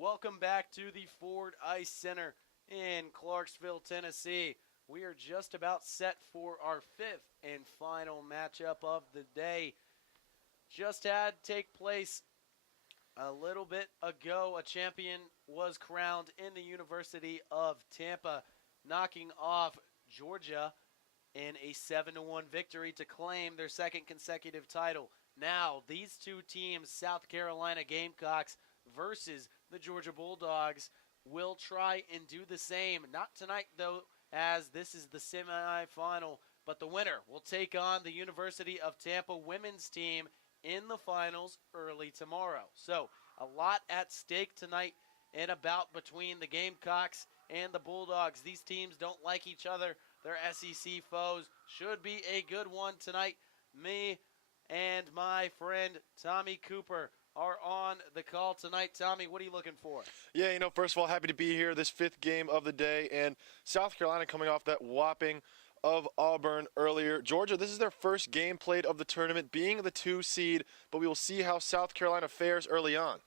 Welcome back to the Ford Ice Center in Clarksville, Tennessee. We are just about set for our fifth and final matchup of the day. Just had take place a little bit ago. A champion was crowned in the University of Tampa, knocking off Georgia in a 7-1 victory to claim their second consecutive title. Now, these two teams, South Carolina Gamecocks versus the Georgia Bulldogs, will try and do the same. Not tonight, though, as this is the semifinal, but the winner will take on the University of Tampa women's team in the finals early tomorrow. So, a lot at stake tonight in a bout between the Gamecocks and the Bulldogs. These teams don't like each other. They're SEC foes. Should be a good one tonight. Me and my friend Tommy Cooper are on the call tonight. Tommy, what are you looking for? Yeah, first of all, happy to be here, this fifth game of the day, and South Carolina coming off that whopping of Auburn earlier. Georgia, this is their first game played of the tournament, being the 2 seed, but we will see how South Carolina fares early on.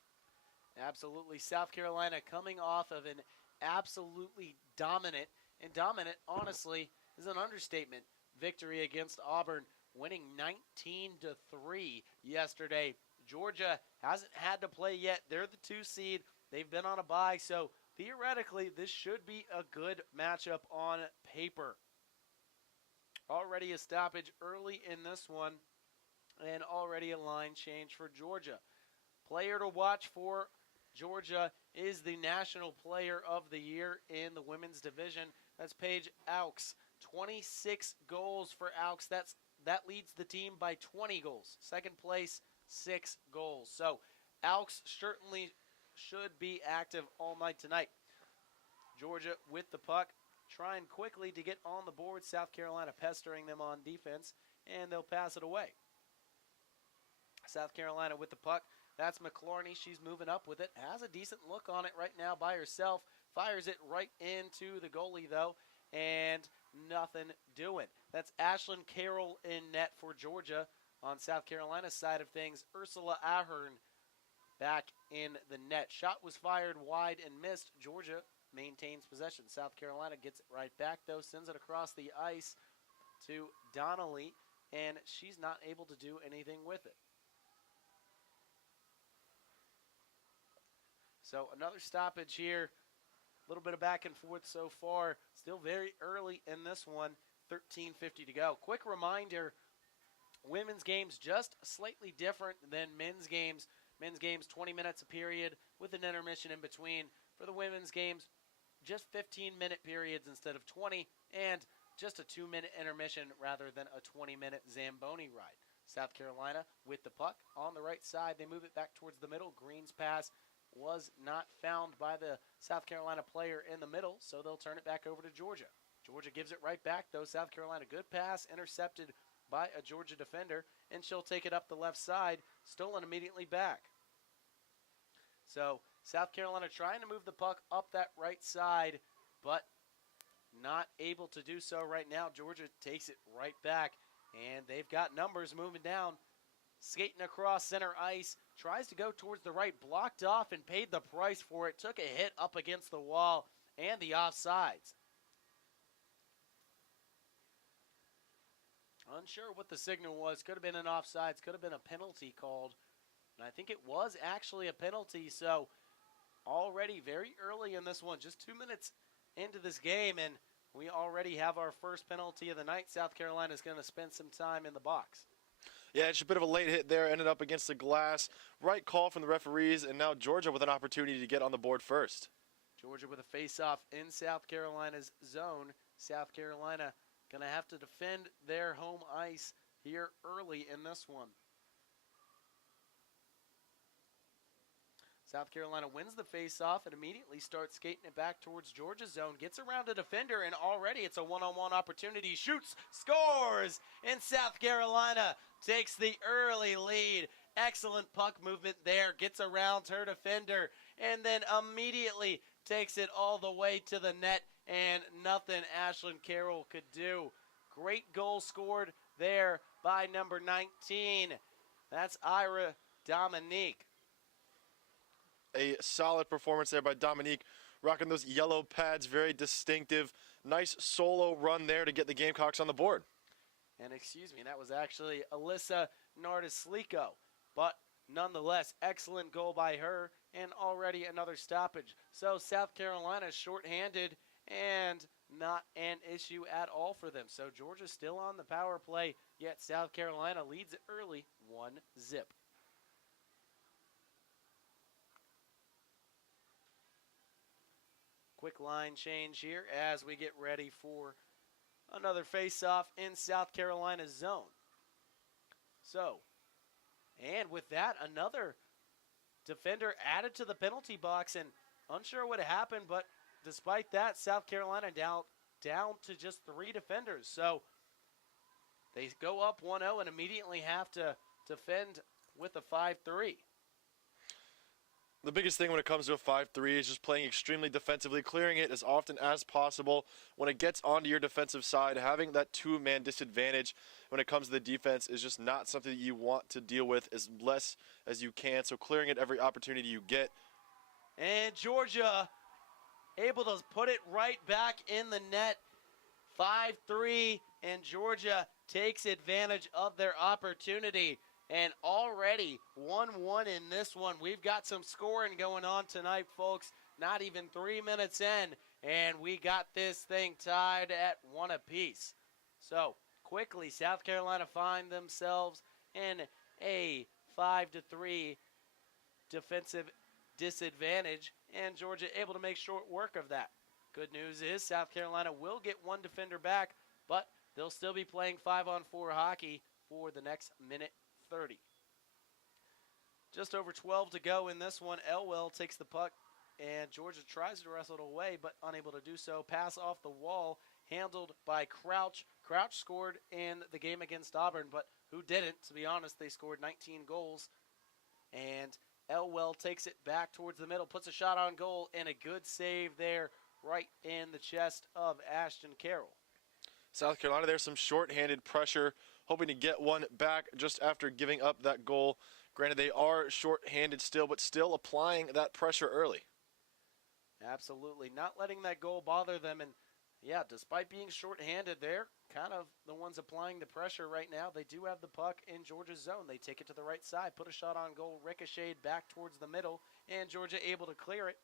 Absolutely. South Carolina coming off of an absolutely dominant, and dominant, honestly, is an understatement, victory against Auburn, winning 19-3 yesterday. Georgia hasn't had to play yet. They're the 2 seed. They've been on a bye, so theoretically this should be a good matchup on paper. Already a stoppage early in this one, and already a line change for Georgia. Player to watch for Georgia is the National Player of the Year in the women's division. That's Paige Auks. 26 goals for Auks. That leads the team by 20 goals. Second place, 6 goals. So Auks certainly should be active all night tonight. Georgia with the puck, trying quickly to get on the board. South Carolina pestering them on defense, and they'll pass it away. South Carolina with the puck. That's McClarney. She's moving up with it. Has a decent look on it right now by herself. Fires it right into the goalie, though, and nothing doing. That's Ashlyn Carroll in net for Georgia. On South Carolina's side of things, Ursula Ahern back in the net. Shot was fired wide and missed. Georgia maintains possession. South Carolina gets it right back, though, sends it across the ice to Donnelly, and she's not able to do anything with it. So another stoppage here. A little bit of back and forth so far. Still very early in this one. 13:50 to go. Quick reminder, women's games just slightly different than men's games. Men's games 20 minutes a period with an intermission in between. For the women's games, just 15-minute periods instead of 20, and just a 2-minute intermission rather than a 20-minute Zamboni ride. South Carolina with the puck on the right side. They move it back towards the middle. Green's pass was not found by the South Carolina player in the middle, so they'll turn it back over to Georgia. Georgia gives it right back, though. South Carolina, good pass, intercepted by a Georgia defender, and she'll take it up the left side, stolen immediately back. So South Carolina trying to move the puck up that right side, but not able to do so right now. Georgia takes it right back, and they've got numbers moving down. Skating across center ice, tries to go towards the right, blocked off and paid the price for it. Took a hit up against the wall and the offsides. Unsure what the signal was. Could have been an offsides, could have been a penalty called. And I think it was actually a penalty, so already very early in this one, just 2 minutes into this game, and we already have our first penalty of the night. South Carolina is going to spend some time in the box. Yeah, it's a bit of a late hit there, ended up against the glass. Right call from the referees, and now Georgia with an opportunity to get on the board first. Georgia with a face-off in South Carolina's zone. South Carolina going to have to defend their home ice here early in this one. South Carolina wins the face-off and immediately starts skating it back towards Georgia's zone. Gets around a defender, and already it's a one-on-one opportunity. Shoots, scores, and South Carolina takes the early lead. Excellent puck movement there. Gets around her defender, and then immediately takes it all the way to the net, and nothing Ashlyn Carroll could do. Great goal scored there by number 19. That's Ira Dominique. A solid performance there by Dominique, rocking those yellow pads, very distinctive. Nice solo run there to get the Gamecocks on the board. And excuse me, that was actually Alyssa Nardislico. But nonetheless, excellent goal by her and already another stoppage. So South Carolina shorthanded and not an issue at all for them. So Georgia still on the power play, yet South Carolina leads it early 1-0. Quick line change here as we get ready for another face-off in South Carolina's zone. So, and with that, another defender added to the penalty box, and unsure what happened, but despite that, South Carolina down to just 3 defenders. So they go up 1-0 and immediately have to defend with a 5-3. The biggest thing when it comes to a 5-3 is just playing extremely defensively, clearing it as often as possible. When it gets onto your defensive side, having that 2-man disadvantage when it comes to the defense is just not something that you want to deal with as less as you can. So clearing it every opportunity you get. And Georgia able to put it right back in the net. 5-3, and Georgia takes advantage of their opportunity. And already 1-1 in this one. We've got some scoring going on tonight, folks. Not even 3 minutes in, and we got this thing tied at 1 apiece. So quickly, South Carolina find themselves in a 5-3 defensive disadvantage, and Georgia able to make short work of that. Good news is South Carolina will get 1 defender back, but they'll still be playing 5-on-4 hockey for the next minute 30. Just over 12 to go in this one. Elwell takes the puck, and Georgia tries to wrestle it away, but unable to do so. Pass off the wall, handled by Crouch. Crouch scored in the game against Auburn, but who didn't? To be honest, they scored 19 goals. And Elwell takes it back towards the middle, puts a shot on goal, and a good save there right in the chest of Ashton Carroll. South Carolina, there's some shorthanded pressure, hoping to get one back just after giving up that goal. Granted, they are shorthanded still, but still applying that pressure early. Absolutely. Not letting that goal bother them. And, yeah, despite being shorthanded, they're kind of the ones applying the pressure right now. They do have the puck in Georgia's zone. They take it to the right side, put a shot on goal, ricocheted back towards the middle, and Georgia able to clear it.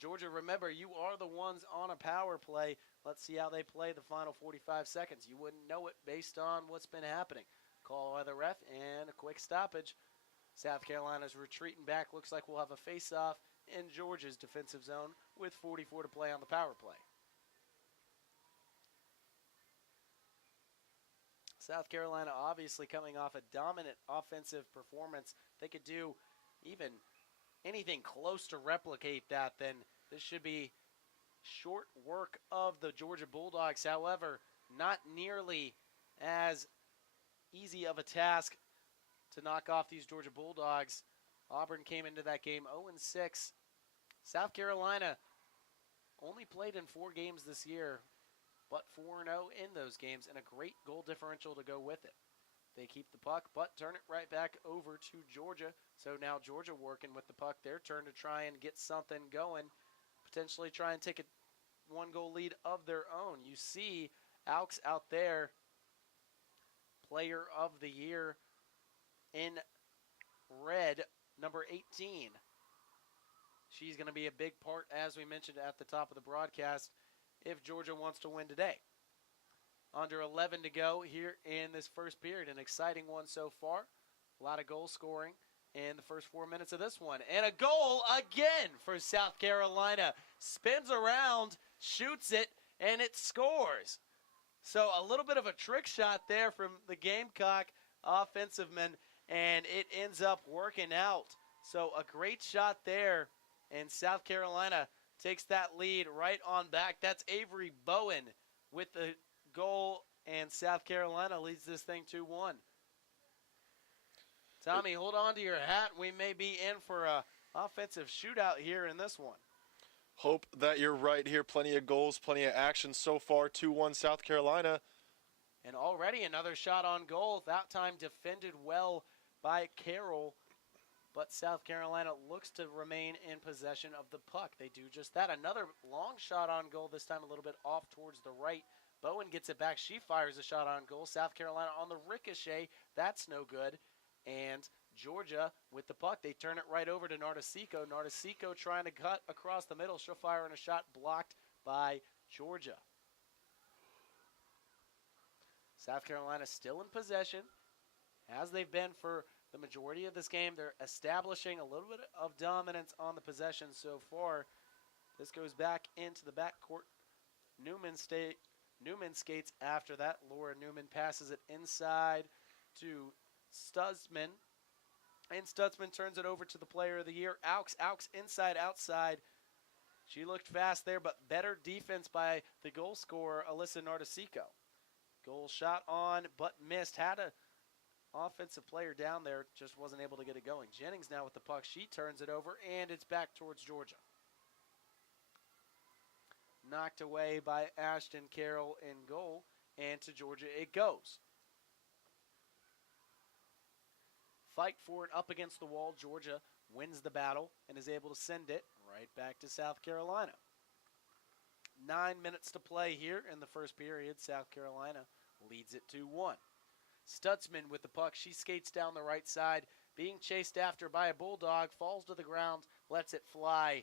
Georgia, remember, you are the ones on a power play. Let's see how they play the final 45 seconds. You wouldn't know it based on what's been happening. Call by the ref and a quick stoppage. South Carolina's retreating back. Looks like we'll have a face-off in Georgia's defensive zone with 44 to play on the power play. South Carolina obviously coming off a dominant offensive performance. If they could do even anything close to replicate that, then this should be short work of the Georgia Bulldogs. However, not nearly as easy of a task to knock off these Georgia Bulldogs. Auburn came into that game 0-6. South Carolina only played in 4 games this year, but 4-0 in those games, and a great goal differential to go with it. They keep the puck, but turn it right back over to Georgia. So now Georgia working with the puck. Their turn to try and get something going, potentially try and take a 1-goal lead of their own. You see Aux out there, player of the year in red, number 18. She's going to be a big part, as we mentioned at the top of the broadcast, if Georgia wants to win today. Under 11 to go here in this first period. An exciting one so far. A lot of goal scoring in the first 4 minutes of this one. And a goal again for South Carolina. Spins around, shoots it, and it scores. So a little bit of a trick shot there from the Gamecock offensive man, and it ends up working out. So a great shot there, and South Carolina takes that lead right on back. That's Avery Bowen with the goal, and South Carolina leads this thing 2-1. Tommy, hold on to your hat. We may be in for a offensive shootout here in this one. Hope that you're right here. Plenty of goals, plenty of action so far. 2-1 South Carolina. And already another shot on goal. That time defended well by Carroll. but South Carolina looks to remain in possession of the puck. They do just that. Another long shot on goal, this time a little bit off towards the right. Bowen gets it back. She fires a shot on goal. South Carolina on the ricochet. That's no good. And Georgia with the puck. They turn it right over to Nardasico. Nardasico trying to cut across the middle. She'll fire in a shot blocked by Georgia. South Carolina still in possession, as they've been for the majority of this game. They're establishing a little bit of dominance on the possession so far. This goes back into the backcourt. Newman skates after that. Laura Newman passes it inside to Stutzman. And Stutzman turns it over to the player of the year, Aux. Aux inside, outside. She looked fast there, but better defense by the goal scorer, Alyssa Nardasico. Goal shot on, but missed. Had a offensive player down there, just wasn't able to get it going. Jennings now with the puck. She turns it over, and it's back towards Georgia. Knocked away by Ashton Carroll in goal, and to Georgia it goes. Fight for it up against the wall. Georgia wins the battle and is able to send it right back to South Carolina. 9 minutes to play here in the first period. South Carolina leads it 2-1. Stutzman with the puck. She skates down the right side, being chased after by a Bulldog, falls to the ground, lets it fly,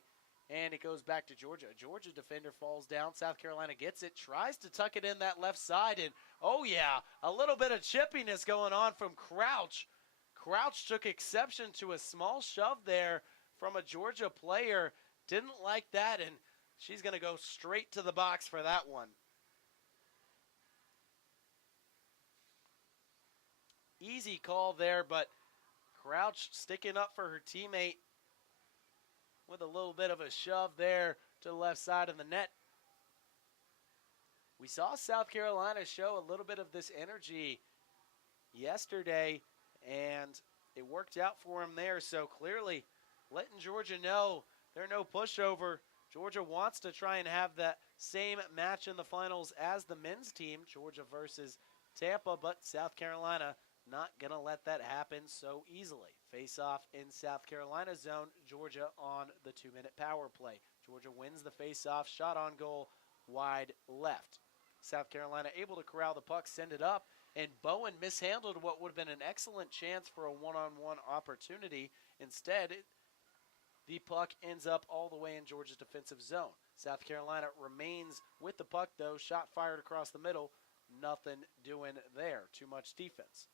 and it goes back to Georgia. A Georgia defender falls down. South Carolina gets it, tries to tuck it in that left side, and oh yeah, a little bit of chippiness going on from Crouch. Crouch took exception to a small shove there from a Georgia player. Didn't like that, and she's going to go straight to the box for that one. Easy call there, but Crouch sticking up for her teammate with a little bit of a shove there to the left side of the net. We saw South Carolina show a little bit of this energy yesterday, and it worked out for them there. So clearly letting Georgia know they're no pushover. Georgia wants to try and have that same match in the finals as the men's team, Georgia versus Tampa, but South Carolina not going to let that happen so easily. Face off in South Carolina zone, Georgia on the 2-minute power play. Georgia wins the face-off, shot on goal, wide left. South Carolina able to corral the puck, send it up, and Bowen mishandled what would have been an excellent chance for a one-on-one opportunity. Instead, the puck ends up all the way in Georgia's defensive zone. South Carolina remains with the puck, though. Shot fired across the middle. Nothing doing there. Too much defense.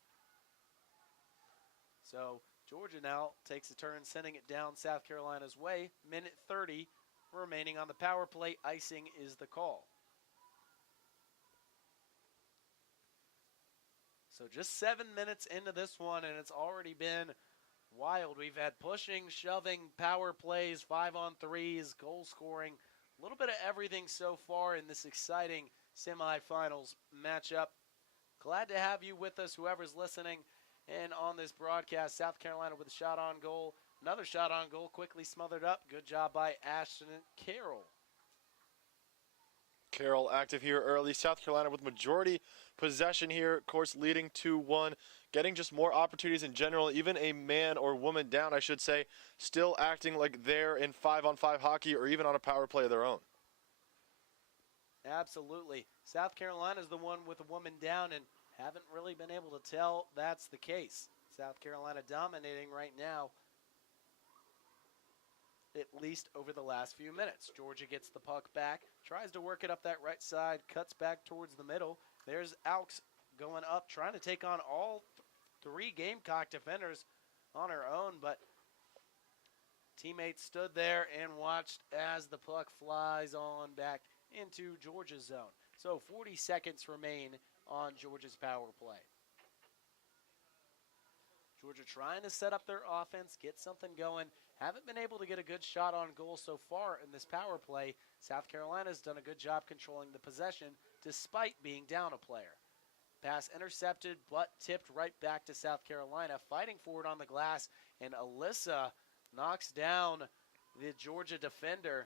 So Georgia now takes a turn sending it down South Carolina's way. Minute 30 remaining on the power play. Icing is the call. So just 7 minutes into this one, and it's already been wild. We've had pushing, shoving, power plays, 5-on-3s, goal scoring, a little bit of everything so far in this exciting semifinals matchup. Glad to have you with us, whoever's listening. And on this broadcast, South Carolina with a shot on goal. Another shot on goal, quickly smothered up. Good job by Ashton Carroll. Carroll active here early. South Carolina with majority possession here, of course, leading 2-1. Getting just more opportunities in general, even a man or woman down, I should say, still acting like they're in 5-on-5 hockey or even on a power play of their own. Absolutely. South Carolina is the one with a woman down, and haven't really been able to tell that's the case. South Carolina dominating right now, at least over the last few minutes. Georgia gets the puck back, tries to work it up that right side, cuts back towards the middle. There's Aux going up, trying to take on all three Gamecock defenders on her own, but teammates stood there and watched as the puck flies on back into Georgia's zone. So 40 seconds remain on Georgia's power play. Georgia trying to set up their offense, get something going. Haven't been able to get a good shot on goal so far in this power play. South Carolina's done a good job controlling the possession despite being down a player. Pass intercepted, but tipped right back to South Carolina. Fighting for it on the glass, and Alyssa knocks down the Georgia defender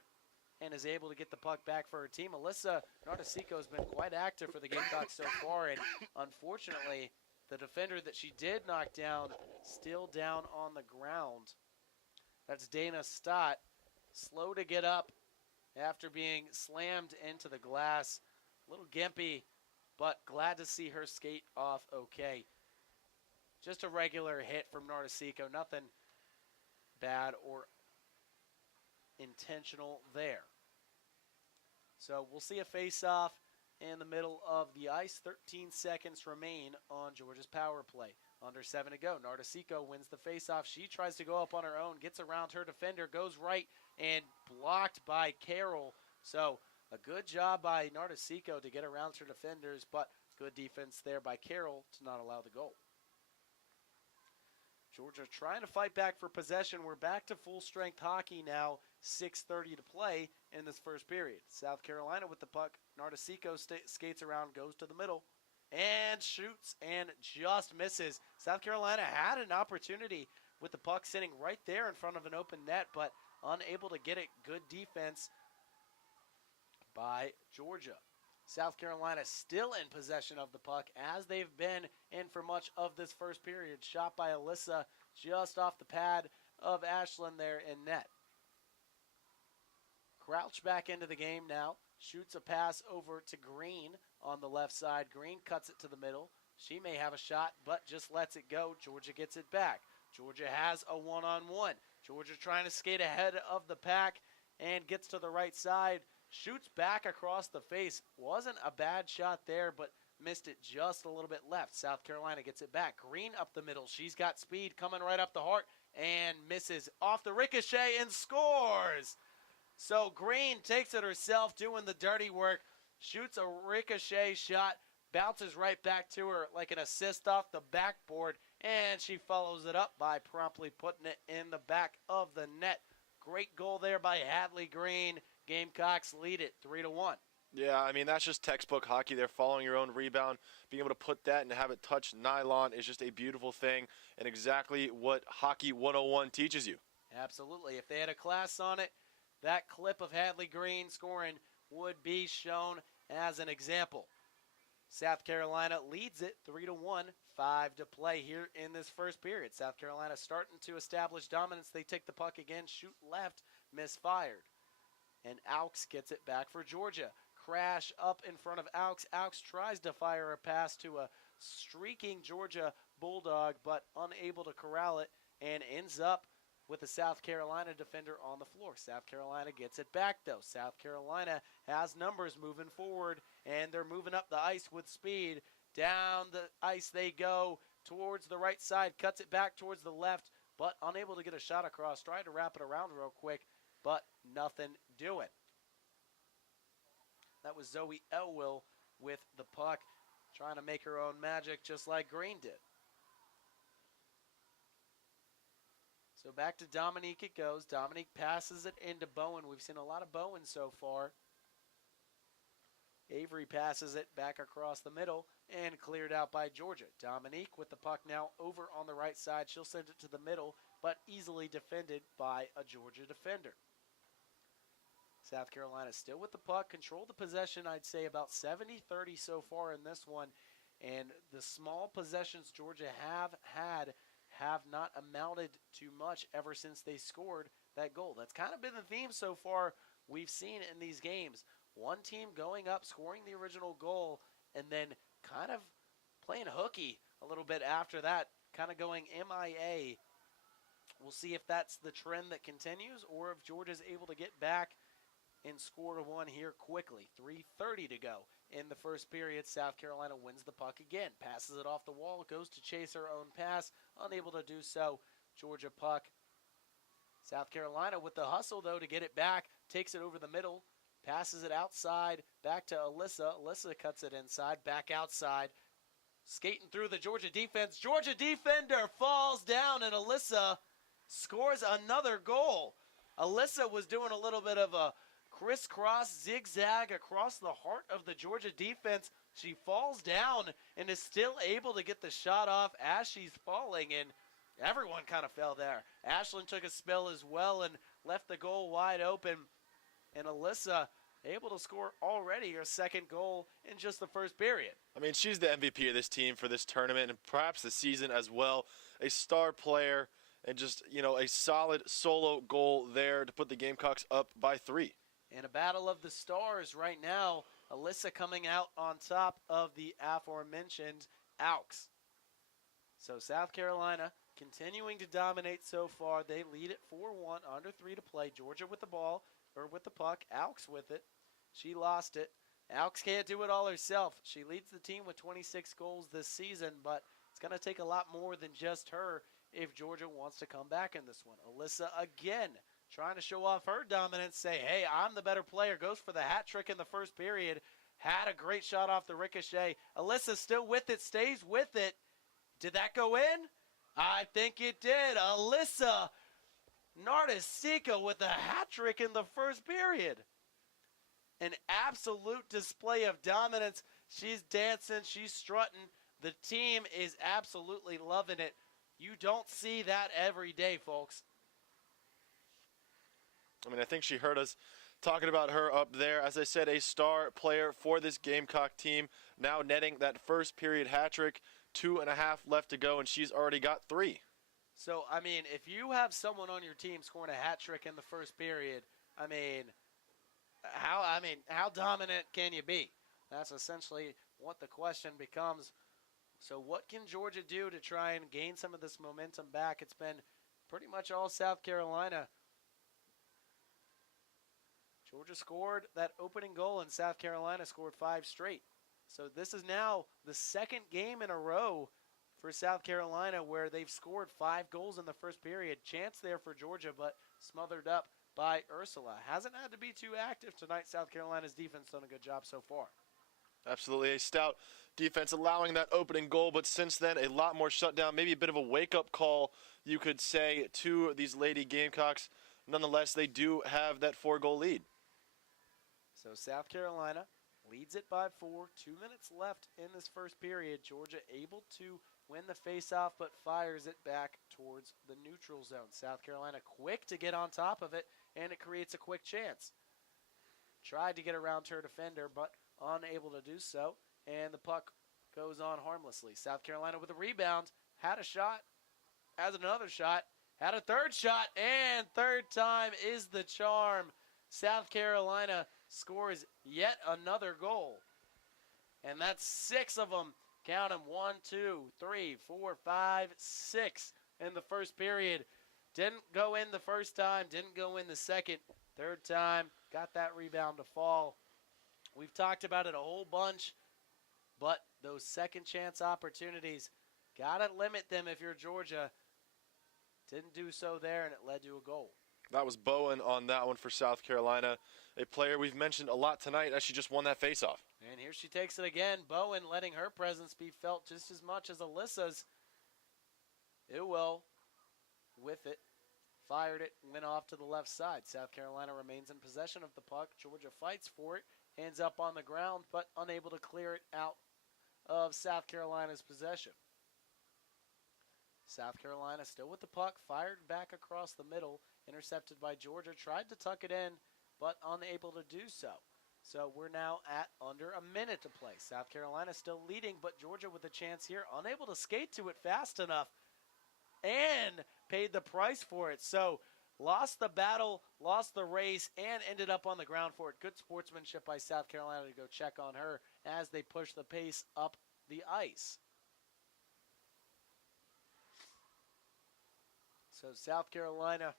and is able to get the puck back for her team. Alyssa Nardasico has been quite active for the Gamecocks so far, and unfortunately, The defender that she did knock down, still down on the ground. That's Dana Stott, slow to get up after being slammed into the glass. A little gimpy, but glad to see her skate off okay. Just a regular hit from Nardesico, nothing bad or intentional there. So we'll see a face-off in the middle of the ice. 13 seconds remain on Georgia's power play. Under 7 to go. Nardesico wins the face-off. She tries to go up on her own, gets around her defender, goes right, and blocked by Carroll. So a good job by Nardesico to get around her defenders, but good defense there by Carroll to not allow the goal. Georgia trying to fight back for possession. We're back to full-strength hockey now. 6:30 to play in this first period. South Carolina with the puck. Nardesico skates around, goes to the middle, and shoots and just misses. South Carolina had an opportunity with the puck sitting right there in front of an open net, but unable to get it. Good defense by Georgia. South Carolina still in possession of the puck, as they've been in for much of this first period. Shot by Alyssa just off the pad of Ashlyn there in net. Crouch back into the game now. Shoots a pass over to Green on the left side. Green cuts it to the middle. She may have a shot, but just lets it go. Georgia gets it back. Georgia has a one-on-one. Georgia trying to skate ahead of the pack and gets to the right side. Shoots back across the face. Wasn't a bad shot there, but missed it just a little bit left. South Carolina gets it back. Green up the middle. She's got speed coming right up the heart and misses off the ricochet and scores. So Green takes it herself, doing the dirty work, shoots a ricochet shot, bounces right back to her like an assist off the backboard, and she follows it up by promptly putting it in the back of the net. Great goal there by Hadley Green. Gamecocks lead it 3-1. Yeah, I mean, that's just textbook hockey. They're following your own rebound. Being able to put that and have it touch nylon is just a beautiful thing and exactly what Hockey 101 teaches you. Absolutely. If they had a class on it, that clip of Hadley Green scoring would be shown as an example. South Carolina leads it 3-1, 5 to play here in this first period. South Carolina starting to establish dominance. They take the puck again, shoot left, misfired. And Auks gets it back for Georgia. Crash up in front of Auks. Auks tries to fire a pass to a streaking Georgia Bulldog, but unable to corral it, and ends up with a South Carolina defender on the floor. South Carolina gets it back, though. South Carolina has numbers moving forward, and they're moving up the ice with speed. Down the ice they go towards the right side, cuts it back towards the left, but unable to get a shot across. Tried to wrap it around real quick, but nothing doing. That was Zoe Elwell with the puck, trying to make her own magic just like Green did. So back to Dominique it goes. Dominique passes it into Bowen. We've seen a lot of Bowen so far. Avery passes it back across the middle and cleared out by Georgia. Dominique with the puck now over on the right side. She'll send it to the middle, but easily defended by a Georgia defender. South Carolina still with the puck. Control the possession, I'd say about 70-30 so far in this one. And the small possessions Georgia have had have not amounted to much ever since they scored that goal. That's kind of been the theme so far we've seen in these games. One team going up, scoring the original goal, and then kind of playing hooky a little bit after that, kind of going MIA. We'll see if that's the trend that continues or if Georgia's able to get back and score one here quickly. 3:30 to go in the first period. South Carolina wins the puck again. Passes it off the wall. Goes to chase her own pass. Unable to do so. Georgia puck. South Carolina with the hustle, though, to get it back. Takes it over the middle. Passes it outside. Back to Alyssa. Alyssa cuts it inside. Back outside. Skating through the Georgia defense. Georgia defender falls down, and Alyssa scores another goal. Alyssa was doing a little bit of a crisscross zigzag across the heart of the Georgia defense. She falls down and is still able to get the shot off as she's falling, and everyone kind of fell there. Ashlyn took a spill as well and left the goal wide open, and Alyssa able to score already her second goal in just the first period. I mean, she's the MVP of this team for this tournament and perhaps the season as well. A star player and just, a solid solo goal there to put the Gamecocks up by 3. In a battle of the stars right now, Alyssa coming out on top of the aforementioned Elks. So South Carolina continuing to dominate so far. They lead it 4-1, under 3 to play. Georgia with the ball, or with the puck. Elks with it. She lost it. Elks can't do it all herself. She leads the team with 26 goals this season, but it's going to take a lot more than just her if Georgia wants to come back in this one. Alyssa again trying to show off her dominance, say, hey, I'm the better player. Goes for the hat trick in the first period. Had a great shot off the ricochet. Alyssa still with it, stays with it. Did that go in? I think it did. Alyssa Nardesica with a hat trick in the first period. An absolute display of dominance. She's dancing, she's strutting. The team is absolutely loving it. You don't see that every day, folks. I mean, I think she heard us talking about her up there. As I said, a star player for this Gamecock team. Now netting that first period hat trick. 2.5 left to go, and she's already got 3. So, I mean, if you have someone on your team scoring a hat trick in the first period, how dominant can you be? That's essentially what the question becomes. So what can Georgia do to try and gain some of this momentum back? It's been pretty much all South Carolina. Georgia scored that opening goal, and South Carolina scored 5 straight. So this is now the second game in a row for South Carolina where they've scored 5 goals in the first period. Chance there for Georgia, but smothered up by Ursula. Hasn't had to be too active tonight. South Carolina's defense done a good job so far. Absolutely, a stout defense allowing that opening goal, but since then a lot more shutdown, maybe a bit of a wake-up call, you could say, to these Lady Gamecocks. Nonetheless, they do have that 4-goal lead. So South Carolina leads it by 4. 2 minutes left in this first period. Georgia able to win the faceoff, but fires it back towards the neutral zone. South Carolina quick to get on top of it, and it creates a quick chance. Tried to get around her defender, but unable to do so, and the puck goes on harmlessly. South Carolina with a rebound, had a shot, has another shot, had a third shot, and third time is the charm. South Carolina scores yet another goal. And that's 6 of them. Count them. 1, 2, 3, 4, 5, 6 in the first period. Didn't go in the first time. Didn't go in the second. Third time. Got that rebound to fall. We've talked about it a whole bunch. But those second chance opportunities, got to limit them if you're Georgia. Didn't do so there, and it led to a goal. That was Bowen on that one for South Carolina, a player we've mentioned a lot tonight as she just won that faceoff. And here she takes it again. Bowen letting her presence be felt just as much as Alyssa's. Iwell with it. Fired it, went off to the left side. South Carolina remains in possession of the puck. Georgia fights for it. Ends up on the ground, but unable to clear it out of South Carolina's possession. South Carolina still with the puck. Fired back across the middle. Intercepted by Georgia. Tried to tuck it in, but unable to do so. So we're now at under a minute to play. South Carolina still leading, but Georgia with a chance here. Unable to skate to it fast enough. And paid the price for it. So lost the battle, lost the race, and ended up on the ground for it. Good sportsmanship by South Carolina to go check on her as they push the pace up the ice. So South Carolina,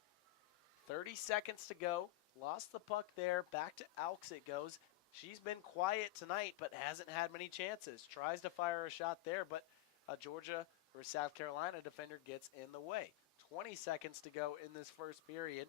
30 seconds to go. Lost the puck there. Back to Elks it goes. She's been quiet tonight, but hasn't had many chances. Tries to fire a shot there, but Georgia or South Carolina defender gets in the way. 20 seconds to go in this first period.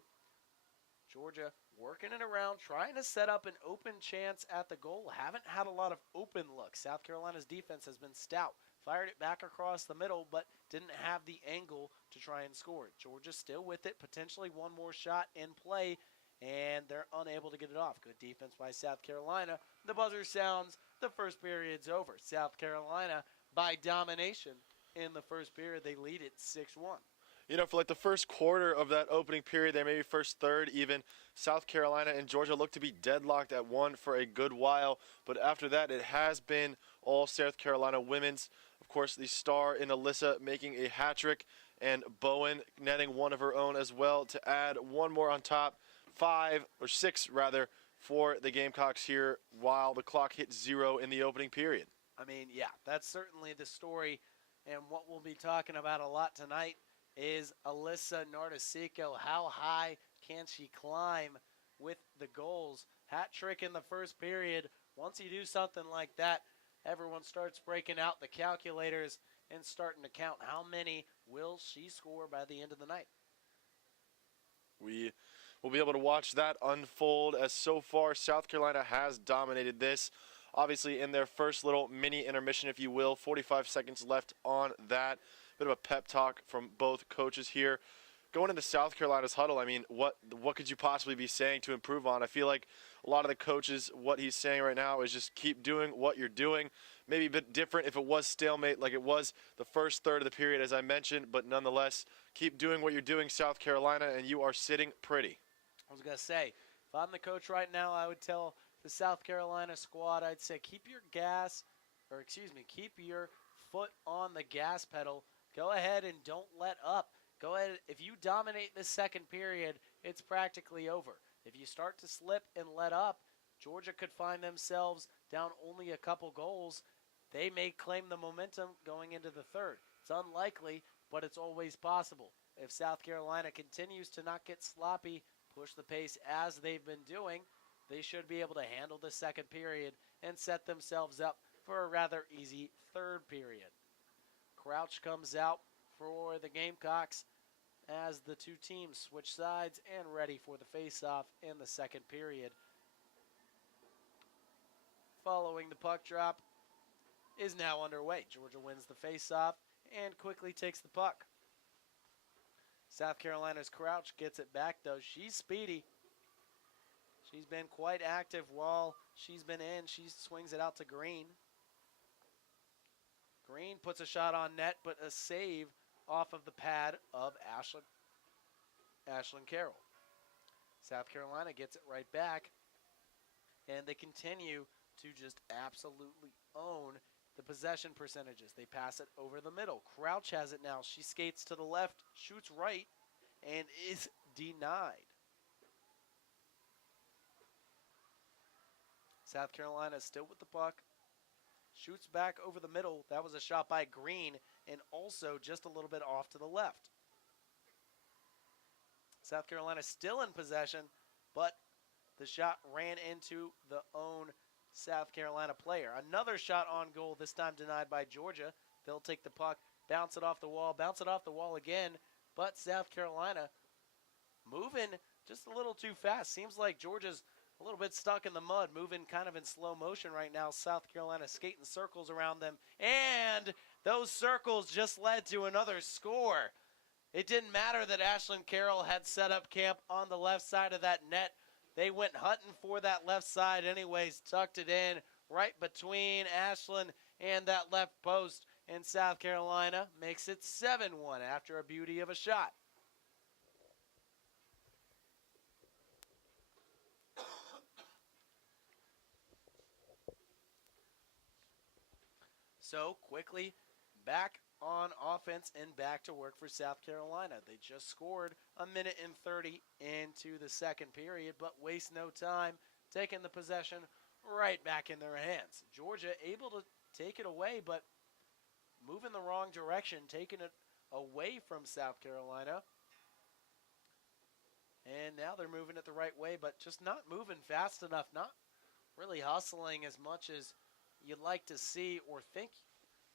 Georgia working it around, trying to set up an open chance at the goal. Haven't had a lot of open looks. South Carolina's defense has been stout. Fired it back across the middle, but didn't have the angle to try and score it. Georgia still with it. Potentially one more shot in play, and they're unable to get it off. Good defense by South Carolina. The buzzer sounds. The first period's over. South Carolina by domination in the first period. They lead it 6-1. For like the first quarter of that opening period, there maybe first third even, South Carolina and Georgia looked to be deadlocked at one for a good while. But after that, it has been all South Carolina women's. Of course, the star in Alyssa making a hat trick, and Bowen netting one of her own as well to add one more on top. 5 or 6 rather for the Gamecocks here while the clock hit 0 in the opening period. I mean, yeah, that's certainly the story, and what we'll be talking about a lot tonight is Alyssa Nardasico. How high can she climb with the goals? Hat trick in the first period. Once you do something like that, everyone starts breaking out the calculators and starting to count how many will she score by the end of the night. We will be able to watch that unfold, as so far South Carolina has dominated this. Obviously in their first little mini intermission, if you will, 45 seconds left on that. Bit of a pep talk from both coaches here. Going into South Carolina's huddle, I mean, what could you possibly be saying to improve on? I feel like a lot of the coaches, what he's saying right now is just keep doing what you're doing. Maybe a bit different if it was stalemate like it was the first third of the period, as I mentioned, but nonetheless, keep doing what you're doing, South Carolina, and you are sitting pretty. I was going to say, if I'm the coach right now, I would tell the South Carolina squad, I'd say keep your foot on the gas pedal. Go ahead and don't let up. Go ahead. If you dominate the second period, it's practically over. If you start to slip and let up, Georgia could find themselves down only a couple goals. They may claim the momentum going into the third. It's unlikely, but it's always possible. If South Carolina continues to not get sloppy, push the pace as they've been doing, they should be able to handle the second period and set themselves up for a rather easy third period. Crouch comes out for the Gamecocks as the two teams switch sides and ready for the face-off in the second period. Following the puck drop is now underway. Georgia wins the face-off and quickly takes the puck. South Carolina's Crouch gets it back, though. She's speedy. She's been quite active while she's been in. She swings it out to Green. Green puts a shot on net, but a save off of the pad of Ashlyn Carroll. South Carolina gets it right back, and they continue to just absolutely own the possession percentages. They pass it over the middle. Crouch has it now. She skates to the left, shoots right, and is denied. South Carolina still with the puck. Shoots back over the middle. That was a shot by Green, and also just a little bit off to the left. South Carolina still in possession, but the shot ran into the own South Carolina player. Another shot on goal, this time denied by Georgia. They'll take the puck, bounce it off the wall again, but South Carolina moving just a little too fast. Seems like Georgia's a little bit stuck in the mud, moving kind of in slow motion right now. South Carolina skating circles around them, and those circles just led to another score. It didn't matter that Ashlyn Carroll had set up camp on the left side of that net. They went hunting for that left side anyways, tucked it in right between Ashlyn and that left post, and South Carolina makes it 7-1 after a beauty of a shot. So quickly back on offense and back to work for South Carolina. They just scored a minute and 30 into the second period, but waste no time, taking the possession right back in their hands. Georgia able to take it away, but moving the wrong direction, taking it away from South Carolina. And now they're moving it the right way, but just not moving fast enough, not really hustling as much as you'd like to see or think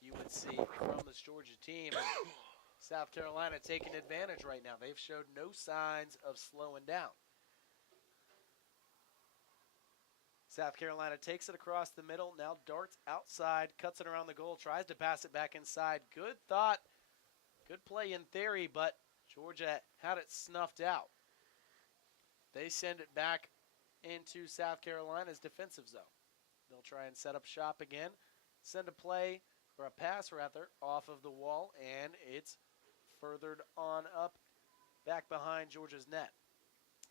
you would see from this Georgia team. And South Carolina taking advantage right now. They've showed no signs of slowing down. South Carolina takes it across the middle, now darts outside, cuts it around the goal, tries to pass it back inside. Good thought, good play in theory, but Georgia had it snuffed out. They send it back into South Carolina's defensive zone. They'll try and set up shop again, send a play, or a pass rather, off of the wall, and it's furthered on up back behind Georgia's net.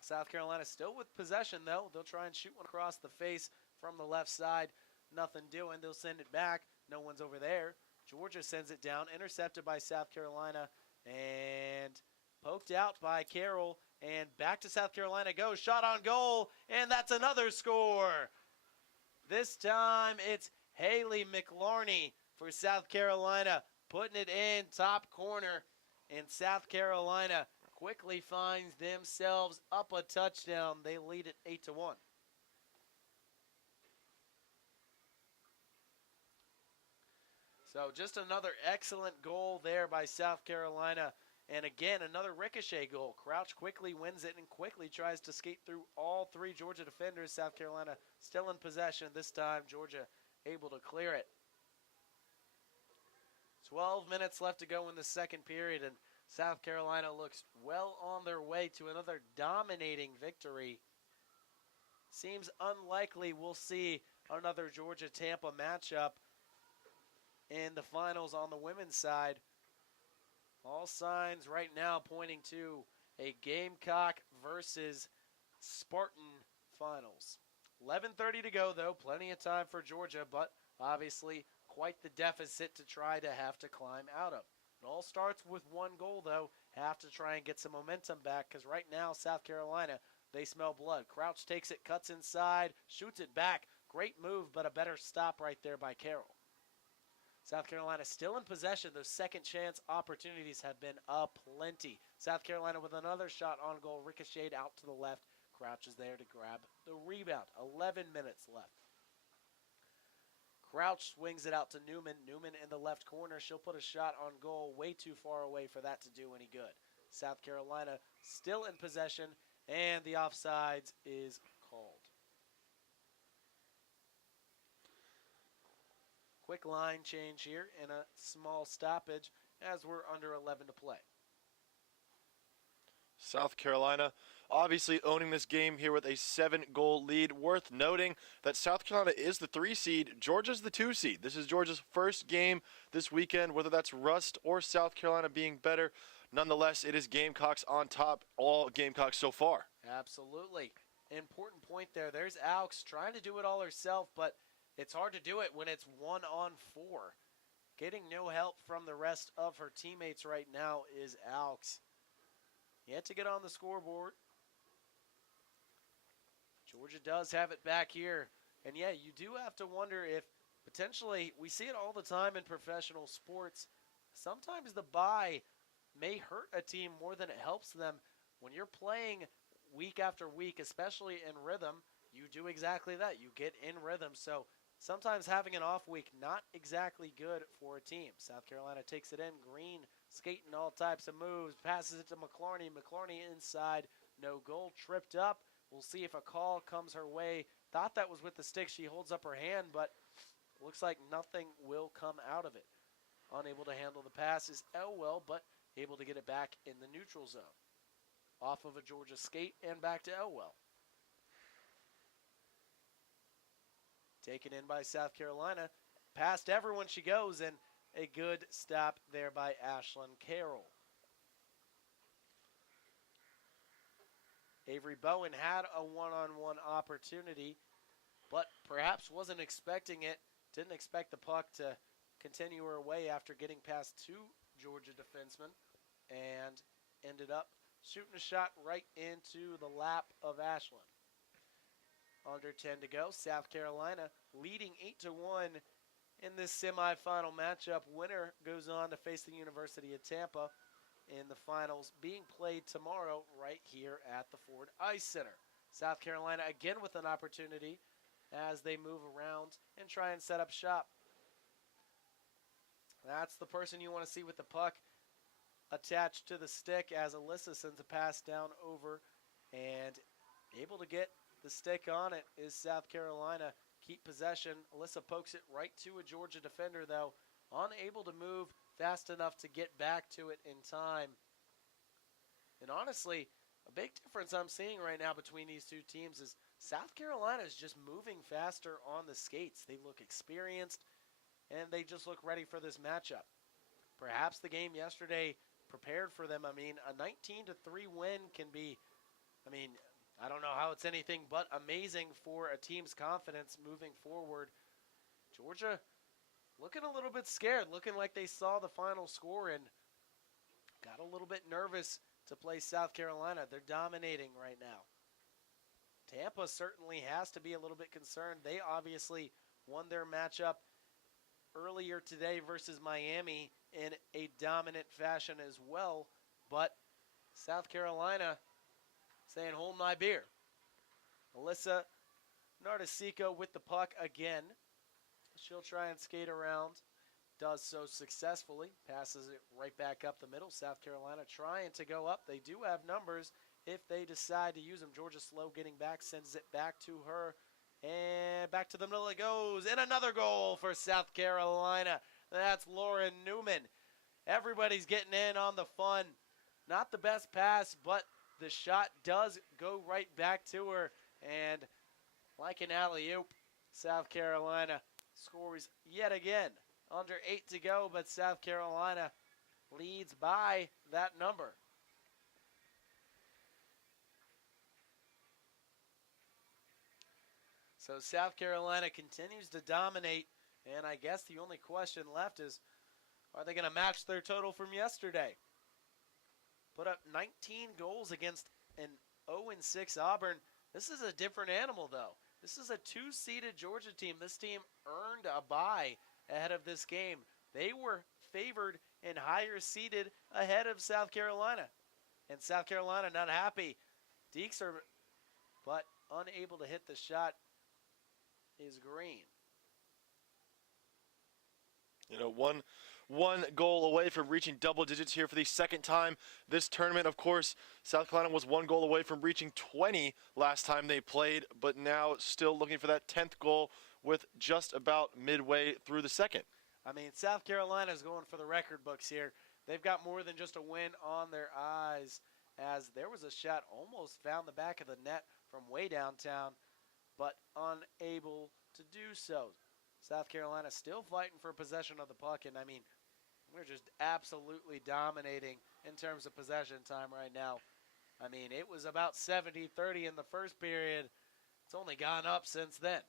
South Carolina still with possession, though. They'll try and shoot one across the face from the left side. Nothing doing. They'll send it back. No one's over there. Georgia sends it down, intercepted by South Carolina, and poked out by Carroll. And back to South Carolina goes. Shot on goal, and that's another score. This time it's Haley McLarney for South Carolina, putting it in top corner. And South Carolina quickly finds themselves up a touchdown. They lead it 8-1. So just another excellent goal there by South Carolina. And again, another ricochet goal. Crouch quickly wins it and quickly tries to skate through all three Georgia defenders. South Carolina still in possession. This time, Georgia able to clear it. 12 minutes left to go in the second period, and South Carolina looks well on their way to another dominating victory. Seems unlikely we'll see another Georgia-Tampa matchup in the finals on the women's side. All signs right now pointing to a Gamecock versus Spartan finals. 11:30 to go, though. Plenty of time for Georgia, but obviously quite the deficit to try to have to climb out of. It all starts with one goal, though. Have to try and get some momentum back, because right now, South Carolina, they smell blood. Crouch takes it, cuts inside, shoots it back. Great move, but a better stop right there by Carroll. South Carolina still in possession. Those second chance opportunities have been aplenty. South Carolina with another shot on goal, ricocheted out to the left. Crouch is there to grab the rebound. 11 minutes left. Crouch swings it out to Newman. Newman in the left corner. She'll put a shot on goal way too far away for that to do any good. South Carolina still in possession, and the offsides is called. Quick line change here and a small stoppage as we're under 11 to play. South Carolina obviously owning this game here with a 7-goal lead. Worth noting that South Carolina is the 3 seed, Georgia's the 2 seed. This is Georgia's first game this weekend, whether that's Rust or South Carolina being better. Nonetheless, it is Gamecocks on top, all Gamecocks so far. Absolutely. Important point there. There's Alex trying to do it all herself, but it's hard to do it when it's 1-on-4. Getting no help from the rest of her teammates right now is Alex. Yet to get on the scoreboard. Georgia does have it back here. And yeah, you do have to wonder if potentially, we see it all the time in professional sports, sometimes the bye may hurt a team more than it helps them. When you're playing week after week, especially in rhythm, you do exactly that. You get in rhythm. So sometimes having an off week, not exactly good for a team. South Carolina takes it in. Green skating all types of moves. Passes it to McLarney. McLarney inside. No goal. Tripped up. We'll see if a call comes her way. Thought that was with the stick. She holds up her hand, but looks like nothing will come out of it. Unable to handle the pass is Elwell, but able to get it back in the neutral zone. Off of a Georgia skate and back to Elwell. Taken in by South Carolina. Past everyone she goes, and a good stop there by Ashlyn Carroll. Avery Bowen had a one-on-one opportunity, but perhaps wasn't expecting it. Didn't expect the puck to continue her way after getting past 2 Georgia defensemen, and ended up shooting a shot right into the lap of Ashlyn. Under 10 to go. South Carolina leading 8-1 in this semifinal matchup. Winner goes on to face the University of Tampa in the finals, being played tomorrow right here at the Ford Ice Center. South Carolina again with an opportunity as they move around and try and set up shop. That's the person you want to see with the puck attached to the stick as Alyssa sends a pass down over, and able to get the stick on it is South Carolina. Keep possession. Alyssa pokes it right to a Georgia defender, though, unable to move fast enough to get back to it in time. And honestly, a big difference I'm seeing right now between these two teams is South Carolina is just moving faster on the skates. They look experienced, and they just look ready for this matchup. Perhaps the game yesterday prepared for them. I mean, a 19-3 win can be, I mean, I don't know how it's anything but amazing for a team's confidence moving forward. Georgia looking a little bit scared, looking like they saw the final score and got a little bit nervous to play South Carolina. They're dominating right now. Tampa certainly has to be a little bit concerned. They obviously won their matchup earlier today versus Miami in a dominant fashion as well, but South Carolina saying, hold my beer. Alyssa Nardesico with the puck again. She'll try and skate around. Does so successfully. Passes it right back up the middle. South Carolina trying to go up. They do have numbers if they decide to use them. Georgia slow getting back. Sends it back to her. And back to the middle it goes. And another goal for South Carolina. That's Lauren Newman. Everybody's getting in on the fun. Not the best pass, but the shot does go right back to her. And like an alley-oop, South Carolina scores yet again. Under 8 to go, but South Carolina leads by that number. So South Carolina continues to dominate, and I guess the only question left is, are they going to match their total from yesterday? Put up 19 goals against an 0-6 Auburn. This is a different animal, though. This is a 2-seeded Georgia team. This team earned a bye ahead of this game. They were favored and higher seeded ahead of South Carolina. And South Carolina not happy. Deekser, but unable to hit the shot, is Green. You know, one goal away from reaching double digits here for the second time this tournament. Of course, South Carolina was one goal away from reaching 20 last time they played, but now still looking for that 10th goal with just about midway through the second. I mean, South Carolina is going for the record books here. They've got more than just a win on their eyes, as there was a shot almost found the back of the net from way downtown, but unable to do so. South Carolina still fighting for possession of the puck, and I mean, we're just absolutely dominating in terms of possession time right now. I mean, it was about 70-30 in the first period. It's only gone up since then.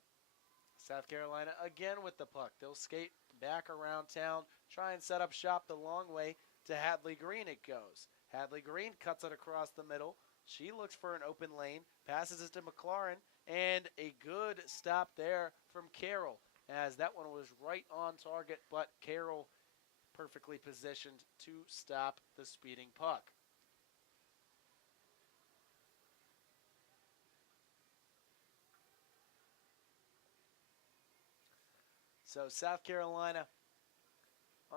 South Carolina again with the puck. They'll skate back around town, try and set up shop the long way to Hadley Green it goes. Hadley Green cuts it across the middle. She looks for an open lane, passes it to McLaurin, and a good stop there from Carroll, as that one was right on target, but Carroll perfectly positioned to stop the speeding puck. So South Carolina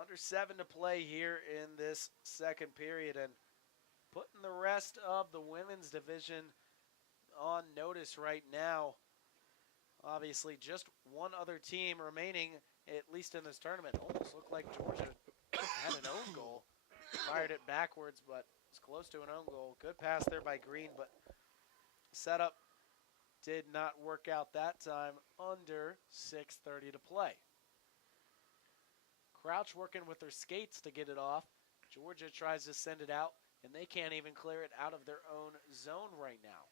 under 7 to play here in this second period, and putting the rest of the women's division on notice right now. Obviously, just one other team remaining, at least in this tournament. Almost looked like Georgia had an own goal. Fired it backwards, but it's close to an own goal. Good pass there by Green, but setup did not work out that time. Under 6:30 to play. Crouch working with their skates to get it off. Georgia tries to send it out, and they can't even clear it out of their own zone right now.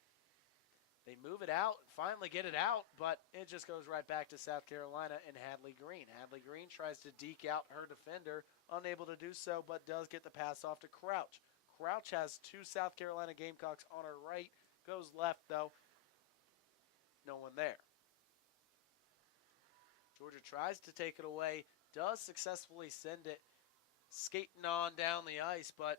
They move it out, finally get it out, but it just goes right back to South Carolina and Hadley Green. Hadley Green tries to deke out her defender, unable to do so, but does get the pass off to Crouch. Crouch has 2 South Carolina Gamecocks on her right, goes left though. No one there. Georgia tries to take it away, does successfully send it skating on down the ice, but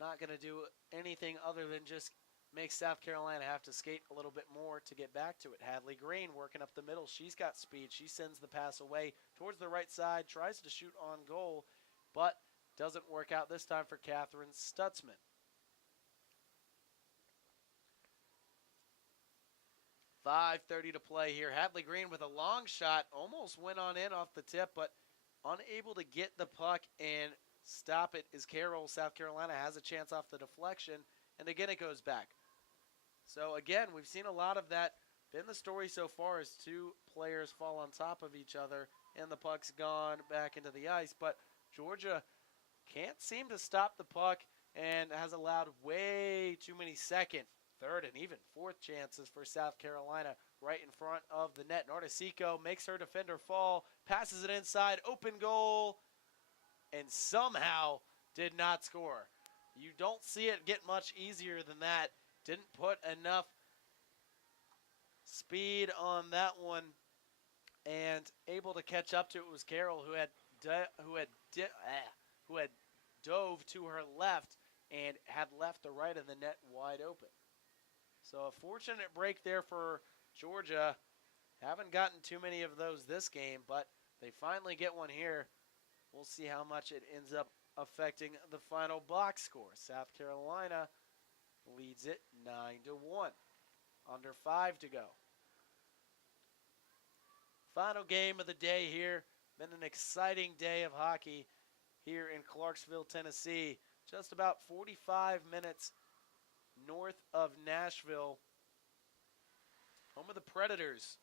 not going to do anything other than just make South Carolina have to skate a little bit more to get back to it. Hadley Green working up the middle. She's got speed. She sends the pass away towards the right side, tries to shoot on goal, but doesn't work out this time for Catherine Stutzman. 5:30 to play here. Hadley Green with a long shot, almost went on in off the tip, but unable to get the puck and stop it as Carroll. South Carolina has a chance off the deflection, and again it goes back. So again, we've seen a lot of that. Been the story so far as 2 players fall on top of each other and the puck's gone back into the ice. But Georgia can't seem to stop the puck and has allowed way too many second, third, and even fourth chances for South Carolina right in front of the net. Nardesico makes her defender fall, passes it inside, open goal, and somehow did not score. You don't see it get much easier than that. Didn't put enough speed on that one, and able to catch up to it was Carroll, who had dove to her left and had left the right of the net wide open. So a fortunate break there for Georgia. Haven't gotten too many of those this game, but they finally get one here. We'll see how much it ends up affecting the final box score. South Carolina leads it 9-1. Under 5 to go. Final game of the day here. Been an exciting day of hockey here in Clarksville, Tennessee. Just about 45 minutes north of Nashville. Home of the Predators.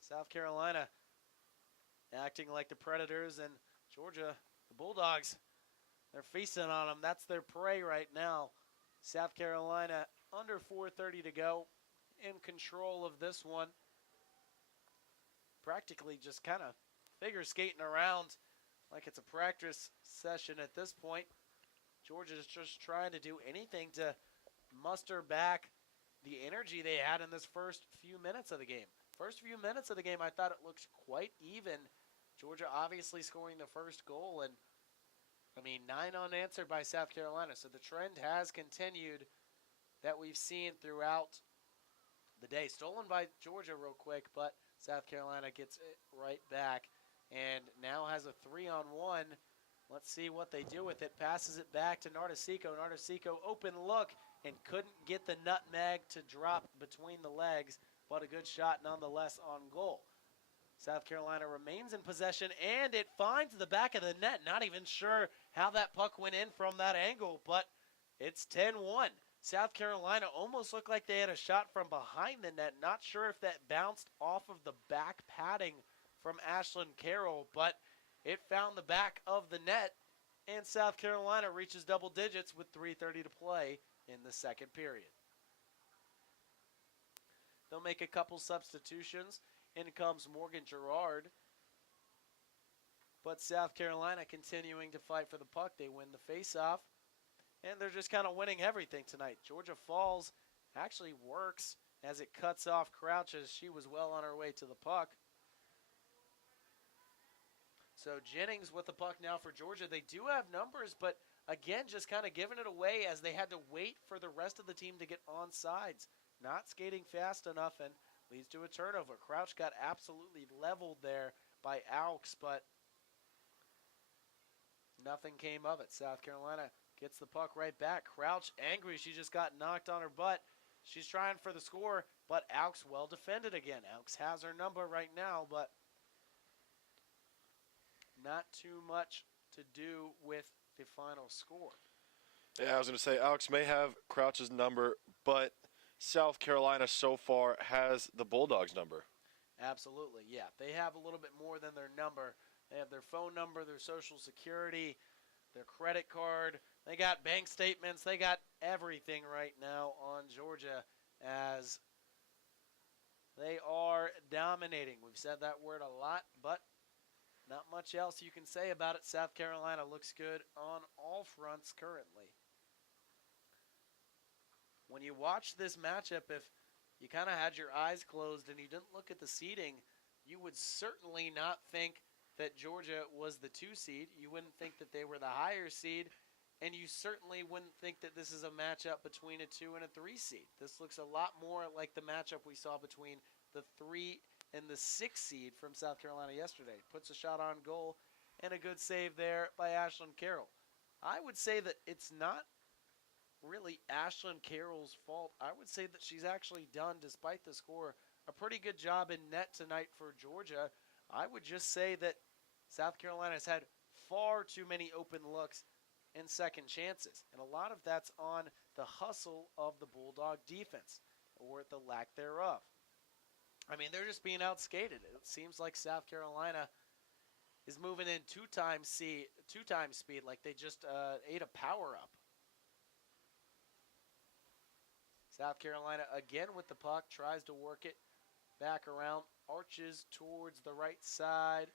South Carolina acting like the Predators, and Georgia, the Bulldogs, they're feasting on them. That's their prey right now. South Carolina under 4:30 to go, in control of this one. Practically just kind of figure skating around like it's a practice session at this point. Georgia's just trying to do anything to muster back the energy they had in this first few minutes of the game. First few minutes of the game, I thought it looked quite even. Georgia obviously scoring the first goal, and 9 unanswered by South Carolina. So the trend has continued that we've seen throughout the day. Stolen by Georgia real quick, but South Carolina gets it right back and now has a 3-on-1. Let's see what they do with it. Passes it back to Nardesico. Nardesico, open look, and couldn't get the nutmeg to drop between the legs, but a good shot nonetheless on goal. South Carolina remains in possession, and it finds the back of the net. Not even sure how that puck went in from that angle, but it's 10-1. South Carolina almost looked like they had a shot from behind the net. Not sure if that bounced off of the back padding from Ashlyn Carroll, but it found the back of the net, and South Carolina reaches double digits with 3:30 to play in the second period. They'll make a couple substitutions. In comes Morgan Gerard. But South Carolina continuing to fight for the puck. They win the faceoff, and they're just kind of winning everything tonight. Georgia Falls actually works as it cuts off Crouch as she was well on her way to the puck. So Jennings with the puck now for Georgia. They do have numbers, but again, just kind of giving it away as they had to wait for the rest of the team to get on sides. Not skating fast enough, and leads to a turnover. Crouch got absolutely leveled there by Aux, but nothing came of it. South Carolina gets the puck right back. Crouch angry. She just got knocked on her butt. She's trying for the score, but Aux well defended again. Aux has her number right now, but not too much to do with the final score. Yeah, I was going to say Alex may have Crouch's number, but South Carolina so far has the Bulldogs' number. Absolutely, yeah. They have a little bit more than their number. They have their phone number, their social security, their credit card. They got bank statements. They got everything right now on Georgia as they are dominating. We've said that word a lot, but not much else you can say about it. South Carolina looks good on all fronts currently. When you watch this matchup, if you kind of had your eyes closed and you didn't look at the seeding, you would certainly not think that Georgia was the 2 seed. You wouldn't think that they were the higher seed, and you certainly wouldn't think that this is a matchup between a 2 and a 3 seed. This looks a lot more like the matchup we saw between the 3 and the 6 seed from South Carolina yesterday. Puts a shot on goal and a good save there by Ashlyn Carroll. I would say that it's not really Ashlyn Carroll's fault. I would say that she's actually done, despite the score, a pretty good job in net tonight for Georgia. I would just say that South Carolina has had far too many open looks and second chances, and a lot of that's on the hustle of the Bulldog defense, or the lack thereof. I mean, they're just being outskated. It seems like South Carolina is moving in two times speed, like they just ate a power up. South Carolina again with the puck, tries to work it back around, arches towards the right side,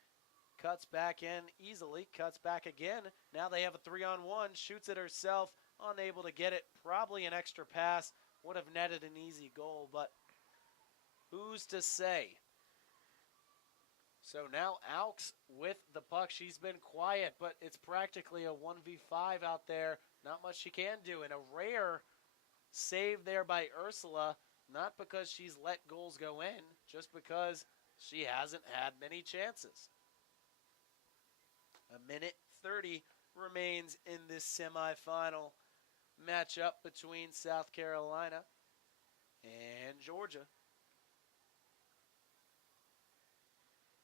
cuts back in easily, cuts back again. Now they have a 3-on-1, shoots it herself, unable to get it. Probably an extra pass would have netted an easy goal, but who's to say? So nowAux with the puck. She's been quiet, but it's practically a 1v5 out there. Not much she can do. And a rare save there by Ursula, not because she's let goals go in, just because she hasn't had many chances. A minute 30 remains in this semifinal matchup between South Carolina and Georgia.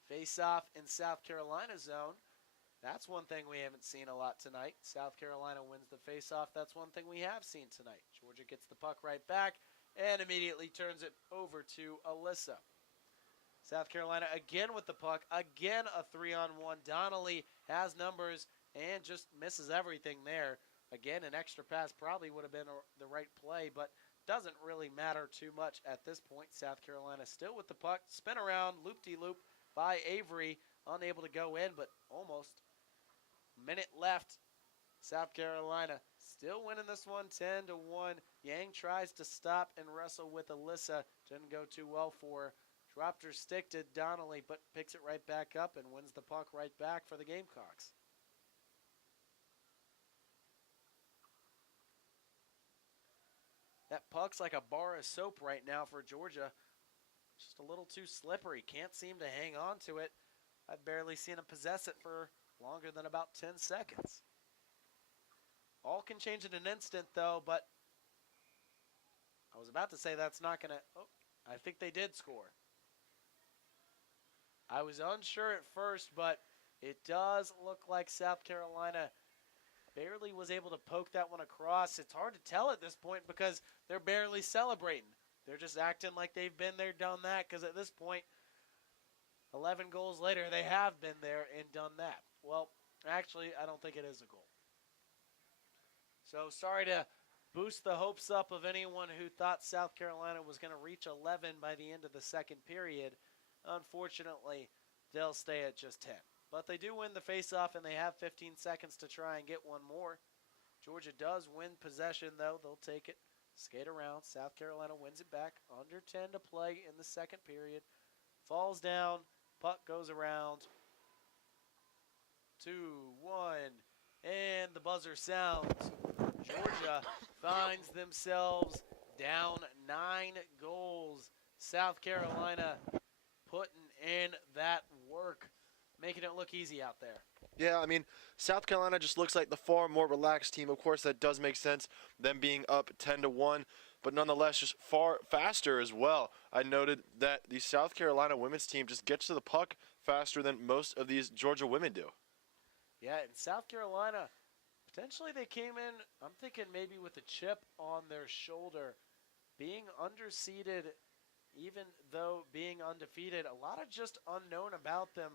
Face-off in South Carolina's zone. That's one thing we haven't seen a lot tonight. South Carolina wins the face-off. That's one thing we have seen tonight. Georgia gets the puck right back and immediately turns it over to Alyssa. South Carolina again with the puck. Again a 3-on-1. Donnelly has numbers and just misses everything there. Again, an extra pass probably would have been the right play, but doesn't really matter too much at this point. South Carolina still with the puck. Spin around, loop-de-loop by Avery. Unable to go in, but almost. Minute left. South Carolina still winning this one 10-1. Yang tries to stop and wrestle with Alyssa. Didn't go too well for her. Dropped her stick to Donnelly, but picks it right back up and wins the puck right back for the Gamecocks. That puck's like a bar of soap right now for Georgia. Just a little too slippery. Can't seem to hang on to it. I've barely seen him possess it for longer than about 10 seconds. All can change in an instant, though, but I was about to say that's not going to... Oh, I think they did score. I was unsure at first, but it does look like South Carolina barely was able to poke that one across. It's hard to tell at this point because they're barely celebrating. They're just acting like they've been there, done that, because at this point, 11 goals later, they have been there and done that. Well, actually, I don't think it is a goal. So sorry to boost the hopes up of anyone who thought South Carolina was going to reach 11 by the end of the second period. Unfortunately, they'll stay at just 10. But they do win the faceoff, and they have 15 seconds to try and get one more. Georgia does win possession, though. They'll take it, skate around. South Carolina wins it back. Under 10 to play in the second period. Falls down. Puck goes around. 2-1. And the buzzer sounds. Georgia finds themselves down 9 goals. South Carolina putting in that work, making it look easy out there. Yeah, I mean, South Carolina just looks like the far more relaxed team. Of course, that does make sense, them being up 10-1, but nonetheless, just far faster as well. I noted that the South Carolina women's team just gets to the puck faster than most of these Georgia women do. Yeah, in South Carolina, potentially they came in, I'm thinking maybe with a chip on their shoulder. Being underseeded, even though being undefeated, a lot of just unknown about them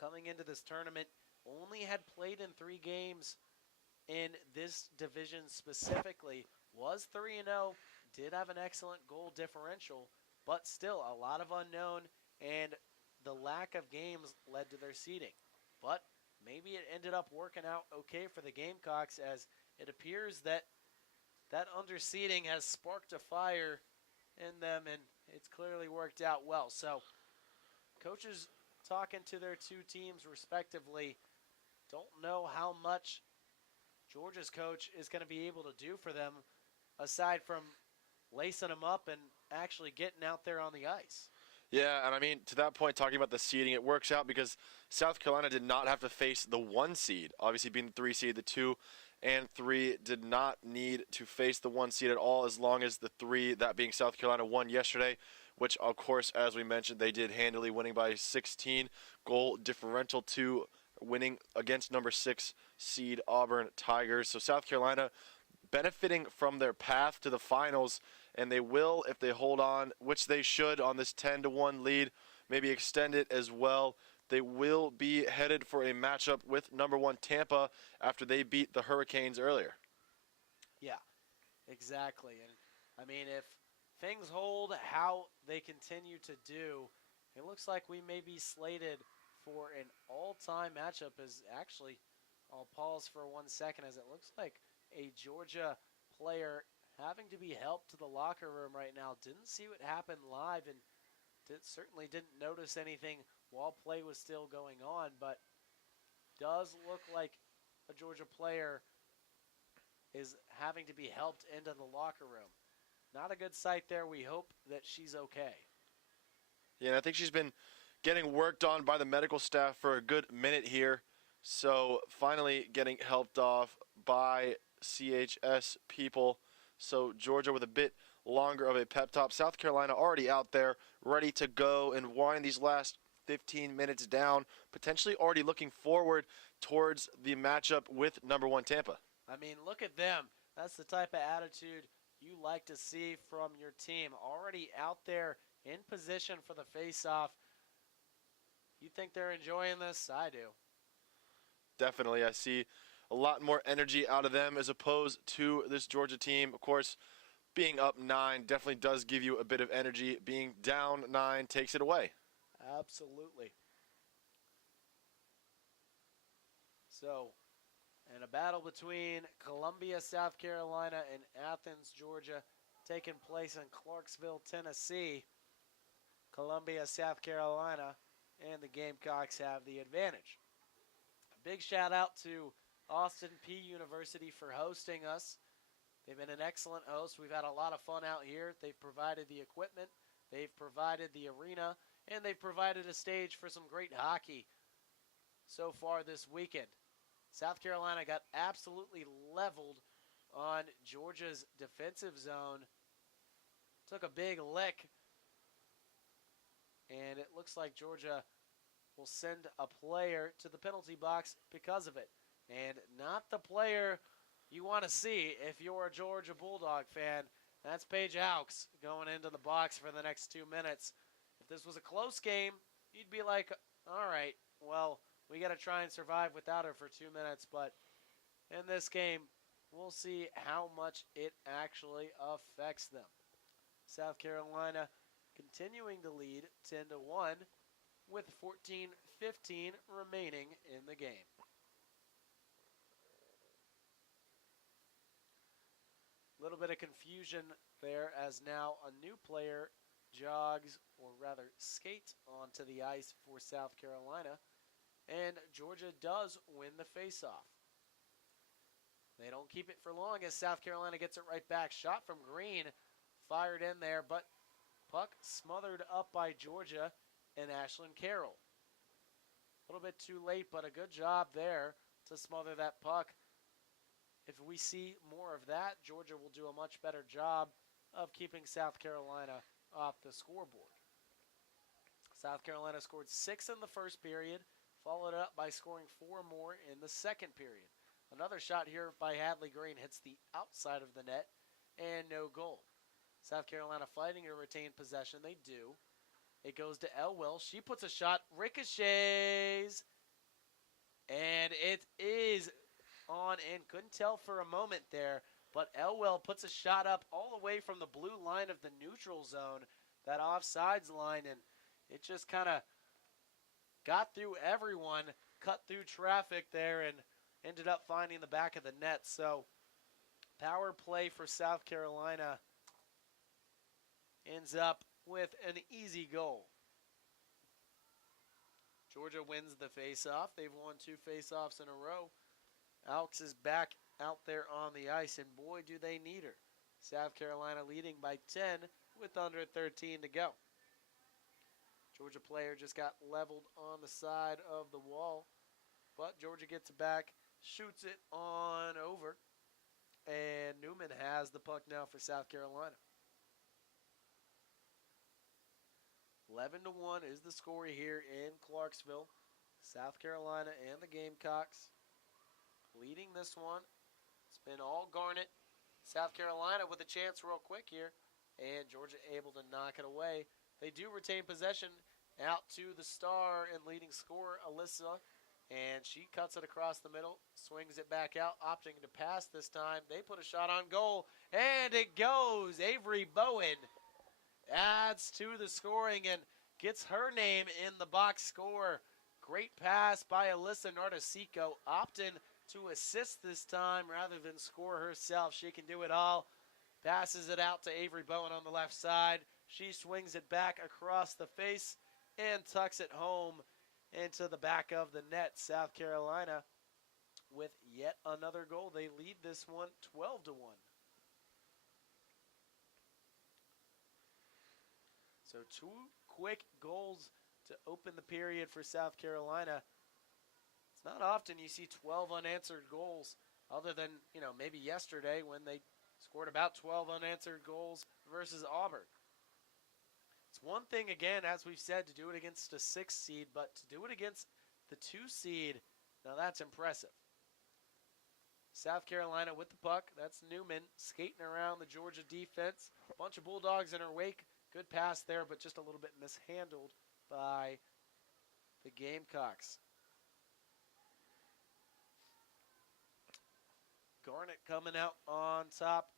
coming into this tournament. Only had played in 3 games in this division specifically. Was 3-0, did have an excellent goal differential, but still a lot of unknown, and the lack of games led to their seeding. But maybe it ended up working out okay for the Gamecocks, as it appears that that underseeding has sparked a fire in them, and it's clearly worked out well. So coaches talking to their 2 teams respectively. Don't know how much Georgia's coach is going to be able to do for them aside from lacing them up and actually getting out there on the ice. Yeah, and I mean, to that point, talking about the seeding, it works out because South Carolina did not have to face the 1 seed. Obviously, being the 3 seed, the 2 and 3 did not need to face the 1 seed at all, as long as the 3, that being South Carolina, won yesterday, which, of course, as we mentioned, they did handily, winning by 16 goal differential to winning against number 6 seed Auburn Tigers. So South Carolina benefiting from their path to the finals, and they will if they hold on, which they should, on this 10-1 lead, maybe extend it as well they will be headed for a matchup with #1 Tampa after they beat the Hurricanes earlier. Yeah, exactly. And I mean, if things hold how they continue to do, it looks like we may be slated for an all-time matchup. As actually, I'll pause for 1 second as it looks like a Georgia player having to be helped to the locker room right now. Didn't see what happened live and certainly didn't notice anything while play was still going on, but does look like a Georgia player is having to be helped into the locker room. Not a good sight there. We hope that she's okay. Yeah, and I think she's been getting worked on by the medical staff for a good minute here. So finally getting helped off by CHS people. So Georgia with a bit longer of a pep talk. South Carolina already out there, ready to go and wind these last 15 minutes down, potentially already looking forward towards the matchup with #1 Tampa. I mean, look at them. That's the type of attitude you like to see from your team. Already out there in position for the face-off. You think they're enjoying this? I do. Definitely. I see a lot more energy out of them as opposed to this Georgia team. Of course, being up 9 definitely does give you a bit of energy. Being down 9 takes it away. Absolutely. So, in a battle between Columbia, South Carolina, and Athens, Georgia, taking place in Clarksville, Tennessee, Columbia, South Carolina, and the Gamecocks have the advantage. A big shout out to Austin Peay University for hosting us. They've been an excellent host. We've had a lot of fun out here. They've provided the equipment, they've provided the arena, and they've provided a stage for some great hockey so far this weekend. South Carolina got absolutely leveled on Georgia's defensive zone. Took a big lick. And it looks like Georgia will send a player to the penalty box because of it. And not the player you want to see if you're a Georgia Bulldog fan. That's Paige Hawks going into the box for the next 2 minutes. If this was a close game, you'd be like, all right, well, we got to try and survive without her for 2 minutes. But in this game, we'll see how much it actually affects them. South Carolina continuing to lead 10-1 with 14:15 remaining in the game. A little bit of confusion there as now a new player jogs, or rather skates, onto the ice for South Carolina. And Georgia does win the faceoff. They don't keep it for long as South Carolina gets it right back. Shot from Green, fired in there, but puck smothered up by Georgia and Ashlyn Carroll. A little bit too late, but a good job there to smother that puck. If we see more of that, Georgia will do a much better job of keeping South Carolina off the scoreboard. South Carolina scored 6 in the first period, followed up by scoring 4 more in the second period. Another shot here by Hadley Green hits the outside of the net and no goal. South Carolina fighting to retain possession. They do. It goes to Elwell. She puts a shot, ricochets, and it is on in. Couldn't tell for a moment there, but Elwell puts a shot up all the way from the blue line of the neutral zone, that offsides line, and it just kind of got through everyone, cut through traffic there, and ended up finding the back of the net. So power play for South Carolina ends up with an easy goal. Georgia wins the faceoff. They've won 2 faceoffs in a row. Alex is back out there on the ice, and boy, do they need her. South Carolina leading by 10 with under 13 to go. Georgia player just got leveled on the side of the wall, but Georgia gets it back, shoots it on over, and Newman has the puck now for South Carolina. 11-1 is the score here in Clarksville. South Carolina and the Gamecocks leading this one. It's been all Garnet. South Carolina with a chance real quick here, and Georgia able to knock it away. They do retain possession, Out to the star and leading scorer, Alyssa. And she cuts it across the middle, swings it back out, opting to pass this time. They put a shot on goal, and it goes. Avery Bowen adds to the scoring and gets her name in the box score. Great pass by Alyssa Nardasico, opting to assist this time rather than score herself. She can do it all. Passes it out to Avery Bowen on the left side. She swings it back across the face and tucks it home into the back of the net. South Carolina with yet another goal. They lead this one 12-1. So 2 quick goals to open the period for South Carolina. It's not often you see 12 unanswered goals, other than, maybe yesterday when they scored about 12 unanswered goals versus Auburn. It's one thing, again, as we've said, to do it against a 6 seed, but to do it against the 2 seed, now that's impressive. South Carolina with the puck. That's Newman skating around the Georgia defense. A bunch of Bulldogs in her wake. Good pass there, but just a little bit mishandled by the Gamecocks. Garnett coming out on top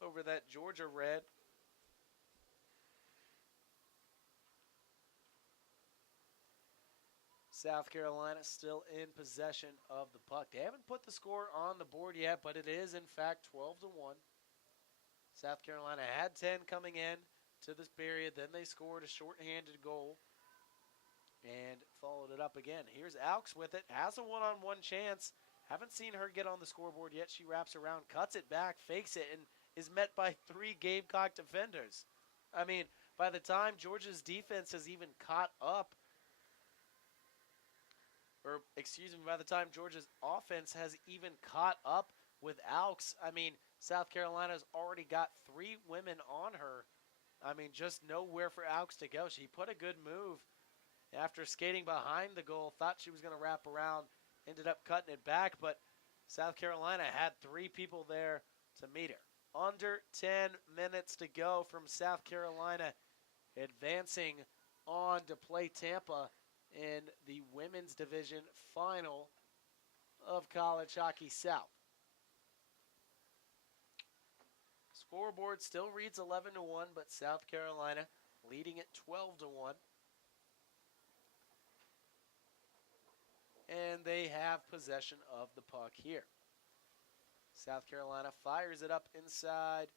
over that Georgia red. South Carolina still in possession of the puck. They haven't put the score on the board yet, but it is, in fact, 12-1. South Carolina had 10 coming in to this period. Then they scored a shorthanded goal and followed it up again. Here'sAux with it. Has a one-on-one chance. Haven't seen her get on the scoreboard yet. She wraps around, cuts it back, fakes it, and is met by 3 Gamecock defenders. I mean, by the time Georgia's defense has even caught up, by the time Georgia's offense has even caught up withAux, I mean, South Carolina's already got 3 women on her. I mean, just nowhere for Aux to go. She put a good move after skating behind the goal, thought she was going to wrap around, ended up cutting it back, but South Carolina had 3 people there to meet her. Under 10 minutes to go from South Carolina, advancing on to play Tampa in the women's division final of College Hockey South. Scoreboard still reads 11-1, but South Carolina leading it 12-1. And they have possession of the puck here. South Carolina fires it up inside.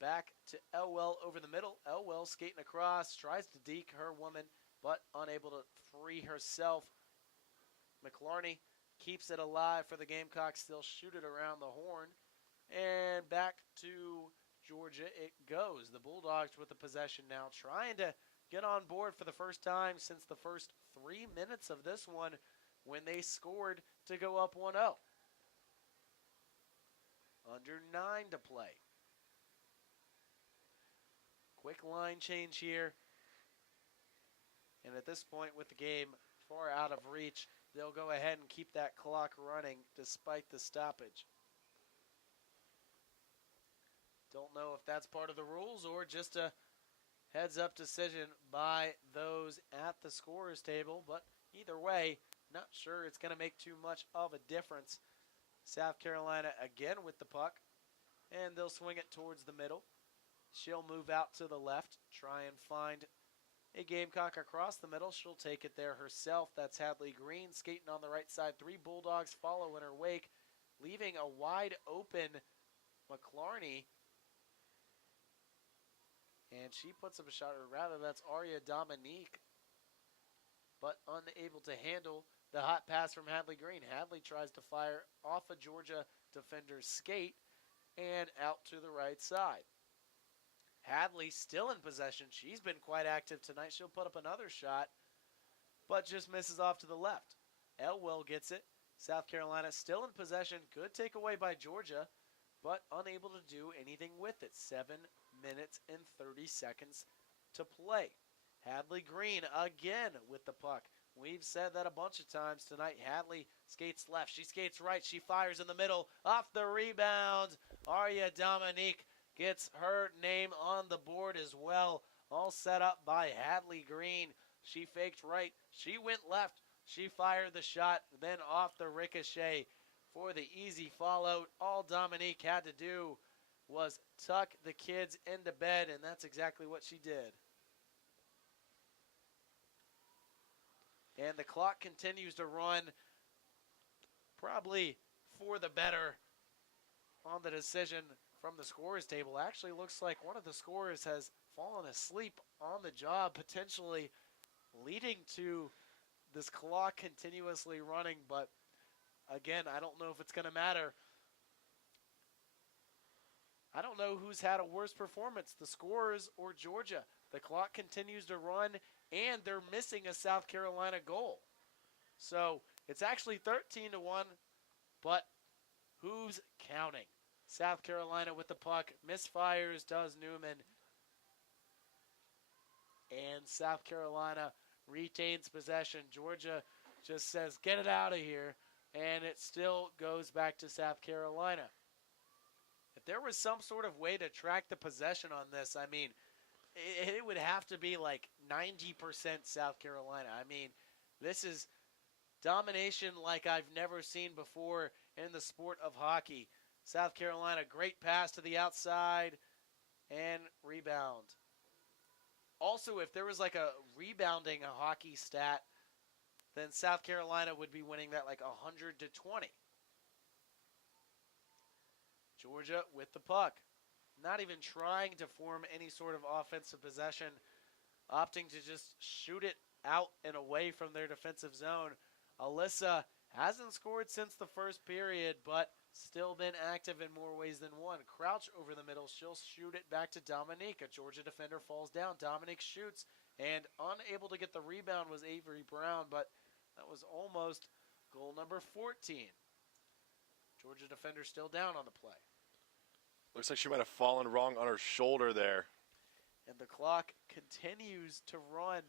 Back to Elwell over the middle. Elwell skating across, tries to deke her woman, but unable to free herself. McLarney keeps it alive for the Gamecocks. Still shoot it around the horn. And back to Georgia it goes. The Bulldogs with the possession now, trying to get on board for the first time since the first 3 minutes of this one when they scored to go up 1-0. Under 9 to play. Quick line change here. And at this point with the game far out of reach, they'll go ahead and keep that clock running despite the stoppage. Don't know if that's part of the rules or just a heads-up decision by those at the scorer's table, but either way, not sure it's going to make too much of a difference. South Carolina again with the puck, and they'll swing it towards the middle. She'll move out to the left, try and find a Gamecock across the middle. She'll take it there herself. That's Hadley Green skating on the right side. 3 Bulldogs follow in her wake, leaving a wide open McLarney. And she puts up a shot, or rather that's Aria Dominique, but unable to handle the hot pass from Hadley Green. Hadley tries to fire off a Georgia defender's skate and out to the right side. Hadley still in possession. She's been quite active tonight. She'll put up another shot, but just misses off to the left. Elwell gets it. South Carolina still in possession. Good takeaway by Georgia, but unable to do anything with it. 7 minutes and 30 seconds to play. Hadley Green again with the puck. We've said that a bunch of times tonight. Hadley skates left. She skates right. She fires in the middle. Off the rebound. Aria Dominique gets her name on the board as well. All set up by Hadley Green. She faked right. She went left. She fired the shot, then off the ricochet for the easy follow. All Dominique had to do was tuck the kids into bed, and that's exactly what she did. And the clock continues to run, probably for the better on the decision from the scorers table. Actually looks like one of the scorers has fallen asleep on the job, potentially leading to this clock continuously running. But again, I don't know if it's going to matter. I don't know who's had a worse performance, the scorers or Georgia. The clock continues to run, and they're missing a South Carolina goal. So it's actually 13-1, but who's counting? South Carolina with the puck. Misfires does Newman. And South Carolina retains possession. Georgia just says, get it out of here. And it still goes back to South Carolina. If there was some sort of way to track the possession on this, I mean, it would have to be like 90% South Carolina. I mean, this is domination like I've never seen before in the sport of hockey. South Carolina, great pass to the outside and rebound. Also, if there was like a rebounding a hockey stat, then South Carolina would be winning that like 100-20. Georgia with the puck. Not even trying to form any sort of offensive possession, opting to just shoot it out and away from their defensive zone. Alyssa hasn't scored since the first period, but still been active in more ways than one. Crouch over the middle. She'll shoot it back to Dominique. A Georgia defender falls down. Dominique shoots, and unable to get the rebound was Avery Brown, but that was almost goal number 14. Georgia defender still down on the play. Looks like she might have fallen wrong on her shoulder there. And the clock continues to run.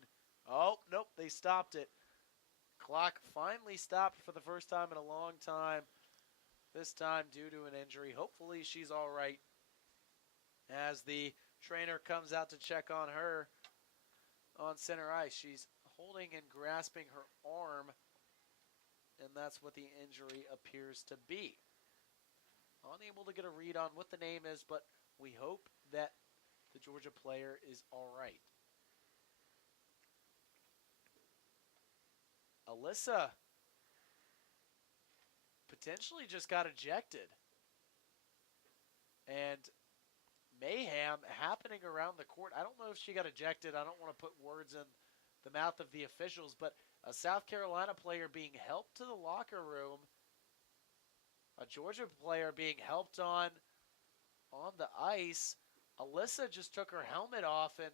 Oh, nope, they stopped it. Clock finally stopped for the first time in a long time. This time due to an injury. Hopefully she's all right. As the trainer comes out to check on her on center ice, she's holding and grasping her arm, and that's what the injury appears to be. Unable to get a read on what the name is, but we hope that the Georgia player is all right. Alyssa potentially just got ejected. And mayhem happening around the court. I don't know if she got ejected. I don't want to put words in the mouth of the officials, but a South Carolina player being helped to the locker room. A Georgia player being helped on the ice. Alyssa just took her helmet off and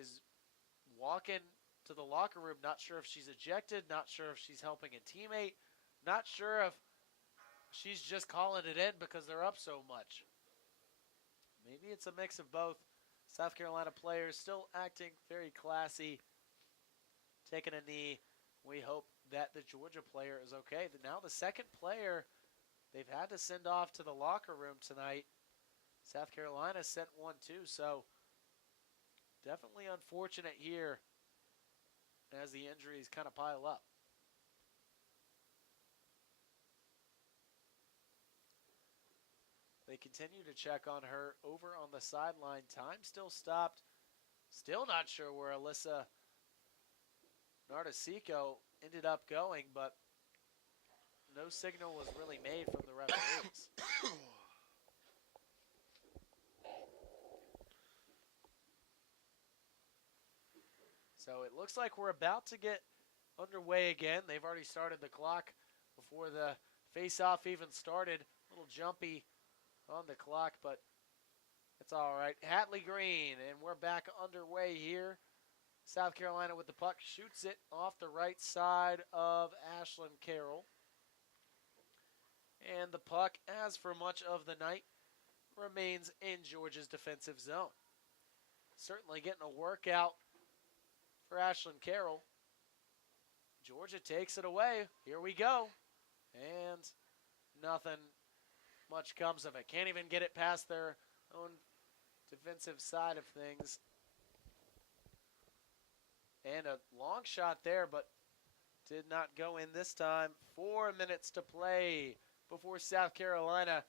is walking to the locker room. Not sure if she's ejected. Not sure if she's helping a teammate. Not sure if she's just calling it in because they're up so much. Maybe it's a mix of both. South Carolina players still acting very classy. Taking a knee. We hope that the Georgia player is okay. Now the second player they've had to send off to the locker room tonight. South Carolina sent one too, so definitely unfortunate here as the injuries kind of pile up. They continue to check on her over on the sideline. Time still stopped. Still not sure where Alyssa Nardasico ended up going, but no signal was really made from the referees. So it looks like we're about to get underway again. They've already started the clock before the face-off even started. A little jumpy on the clock, but it's all right. Hatley Green, and we're back underway here. South Carolina with the puck, shoots it off the right side of Ashlyn Carroll. And the puck, as for much of the night, remains in Georgia's defensive zone. Certainly getting a workout for Ashlyn Carroll. Georgia takes it away. Here we go. And nothing much comes of it. Can't even get it past their own defensive side of things. And a long shot there, but did not go in this time. 4 minutes to play before South Carolina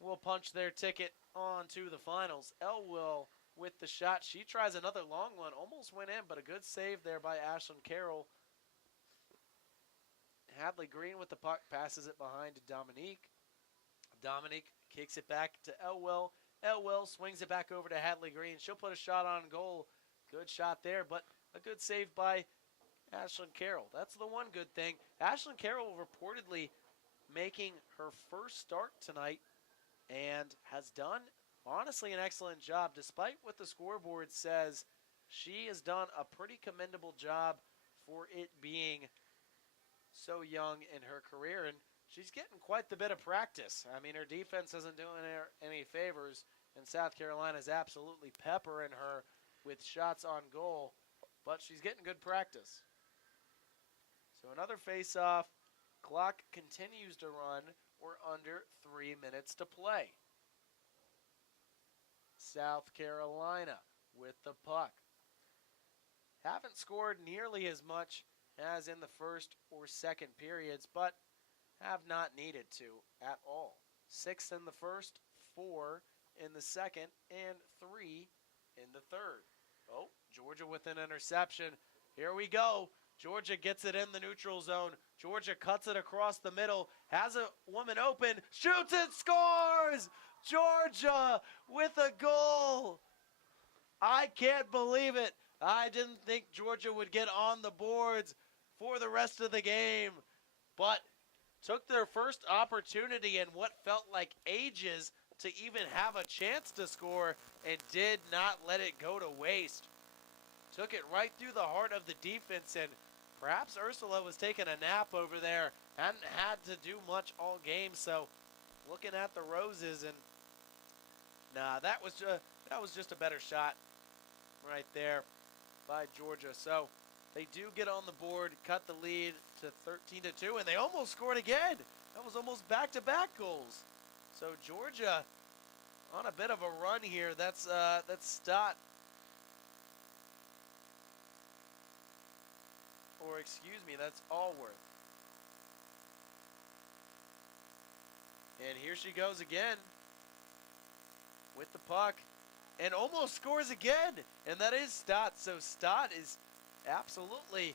will punch their ticket on to the finals. Elwell with the shot. She tries another long one. Almost went in, but a good save there by Ashlyn Carroll. Hadley Green with the puck, passes it behind to Dominique. Dominique kicks it back to Elwell. Elwell swings it back over to Hadley Green. She'll put a shot on goal. Good shot there, but a good save by Ashlyn Carroll. That's the one good thing. Ashlyn Carroll reportedly making her first start tonight and has done, honestly, an excellent job. Despite what the scoreboard says, she has done a pretty commendable job for it being so young in her career, and she's getting quite the bit of practice. I mean, her defense isn't doing her any favors, and South Carolina's absolutely peppering her with shots on goal, but she's getting good practice. So another face-off. Clock continues to run. We're under 3 minutes to play. South Carolina with the puck. Haven't scored nearly as much as in the first or second periods, but have not needed to at all. 6 in the first, 4 in the second, and 3 in the third. Oh, Georgia with an interception. Here we go. Georgia gets it in the neutral zone. Georgia cuts it across the middle, has a woman open, shoots and scores! Georgia with a goal! I can't believe it. I didn't think Georgia would get on the boards for the rest of the game, but took their first opportunity in what felt like ages to even have a chance to score and did not let it go to waste. Took it right through the heart of the defense, and perhaps Ursula was taking a nap over there. Hadn't had to do much all game, so looking at the roses, and nah, that was just a better shot right there by Georgia. So they do get on the board, cut the lead to 13-2, and they almost scored again. That was almost back-to-back goals. So Georgia on a bit of a run here. That's Stott. Or excuse me, that's Allworth. And here she goes again with the puck and almost scores again. And that is Stott. So Stott is absolutely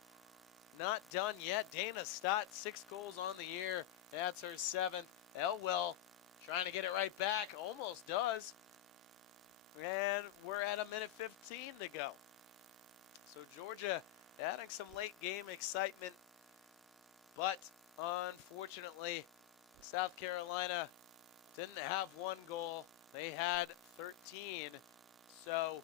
not done yet. Dana Stott, 6 goals on the year. That's her 7th. Elwell trying to get it right back. Almost does. And we're at 1:15 to go. So Georgia adding some late game excitement, but unfortunately South Carolina didn't have 1 goal. They had 13, so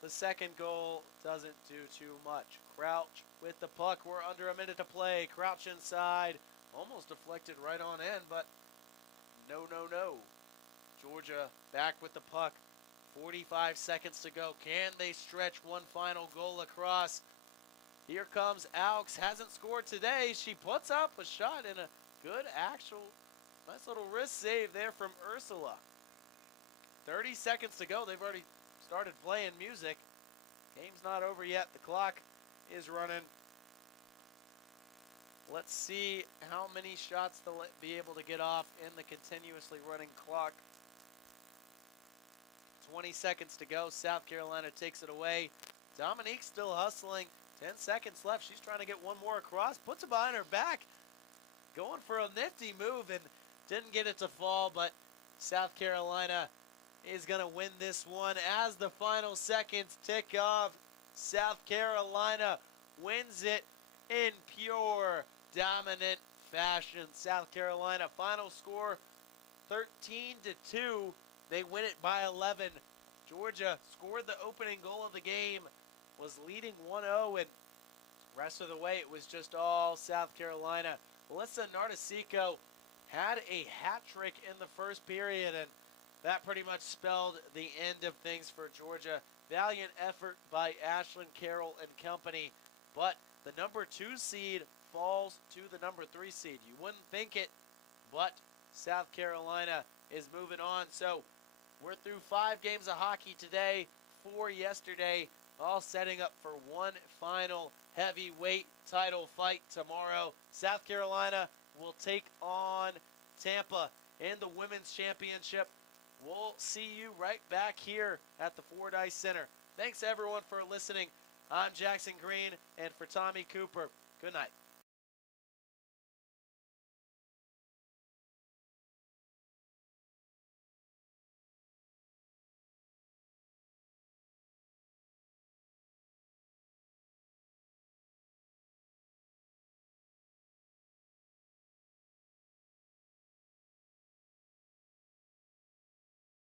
the second goal doesn't do too much. Crouch with the puck. We're under a minute to play. Crouch inside. Almost deflected right on in, but no. Georgia back with the puck. 45 seconds to go. Can they stretch one final goal across? Here comesAux. Hasn't scored today. She puts up a shot and a good actual nice little wrist save there from Ursula. 30 seconds to go. They've already started playing music. Game's not over yet. The clock is running. Let's see how many shots they'll be able to get off in the continuously running clock. 20 seconds to go. South Carolina takes it away. Dominique still hustling. 10 seconds left. She's trying to get one more across. Puts it behind her back. Going for a nifty move and didn't get it to fall, but South Carolina is going to win this one as the final seconds tick off. South Carolina wins it in pure dominant fashion. South Carolina final score 13-2. They win it by 11. Georgia scored the opening goal of the game, was leading 1-0, and rest of the way it was just all South Carolina. Melissa Nardasico had a hat trick in the first period, and that pretty much spelled the end of things for Georgia. Valiant effort by Ashlyn Carroll and company, but the number 2 seed falls to the number 3 seed. You wouldn't think it, but South Carolina is moving on. So we're through 5 games of hockey today, 4 yesterday. all setting up for one final heavyweight title fight tomorrow. South Carolina will take on Tampa in the Women's Championship. We'll see you right back here at the Fordyce Center. Thanks, everyone, for listening. I'm Jackson Green, and for Tommy Cooper, good night.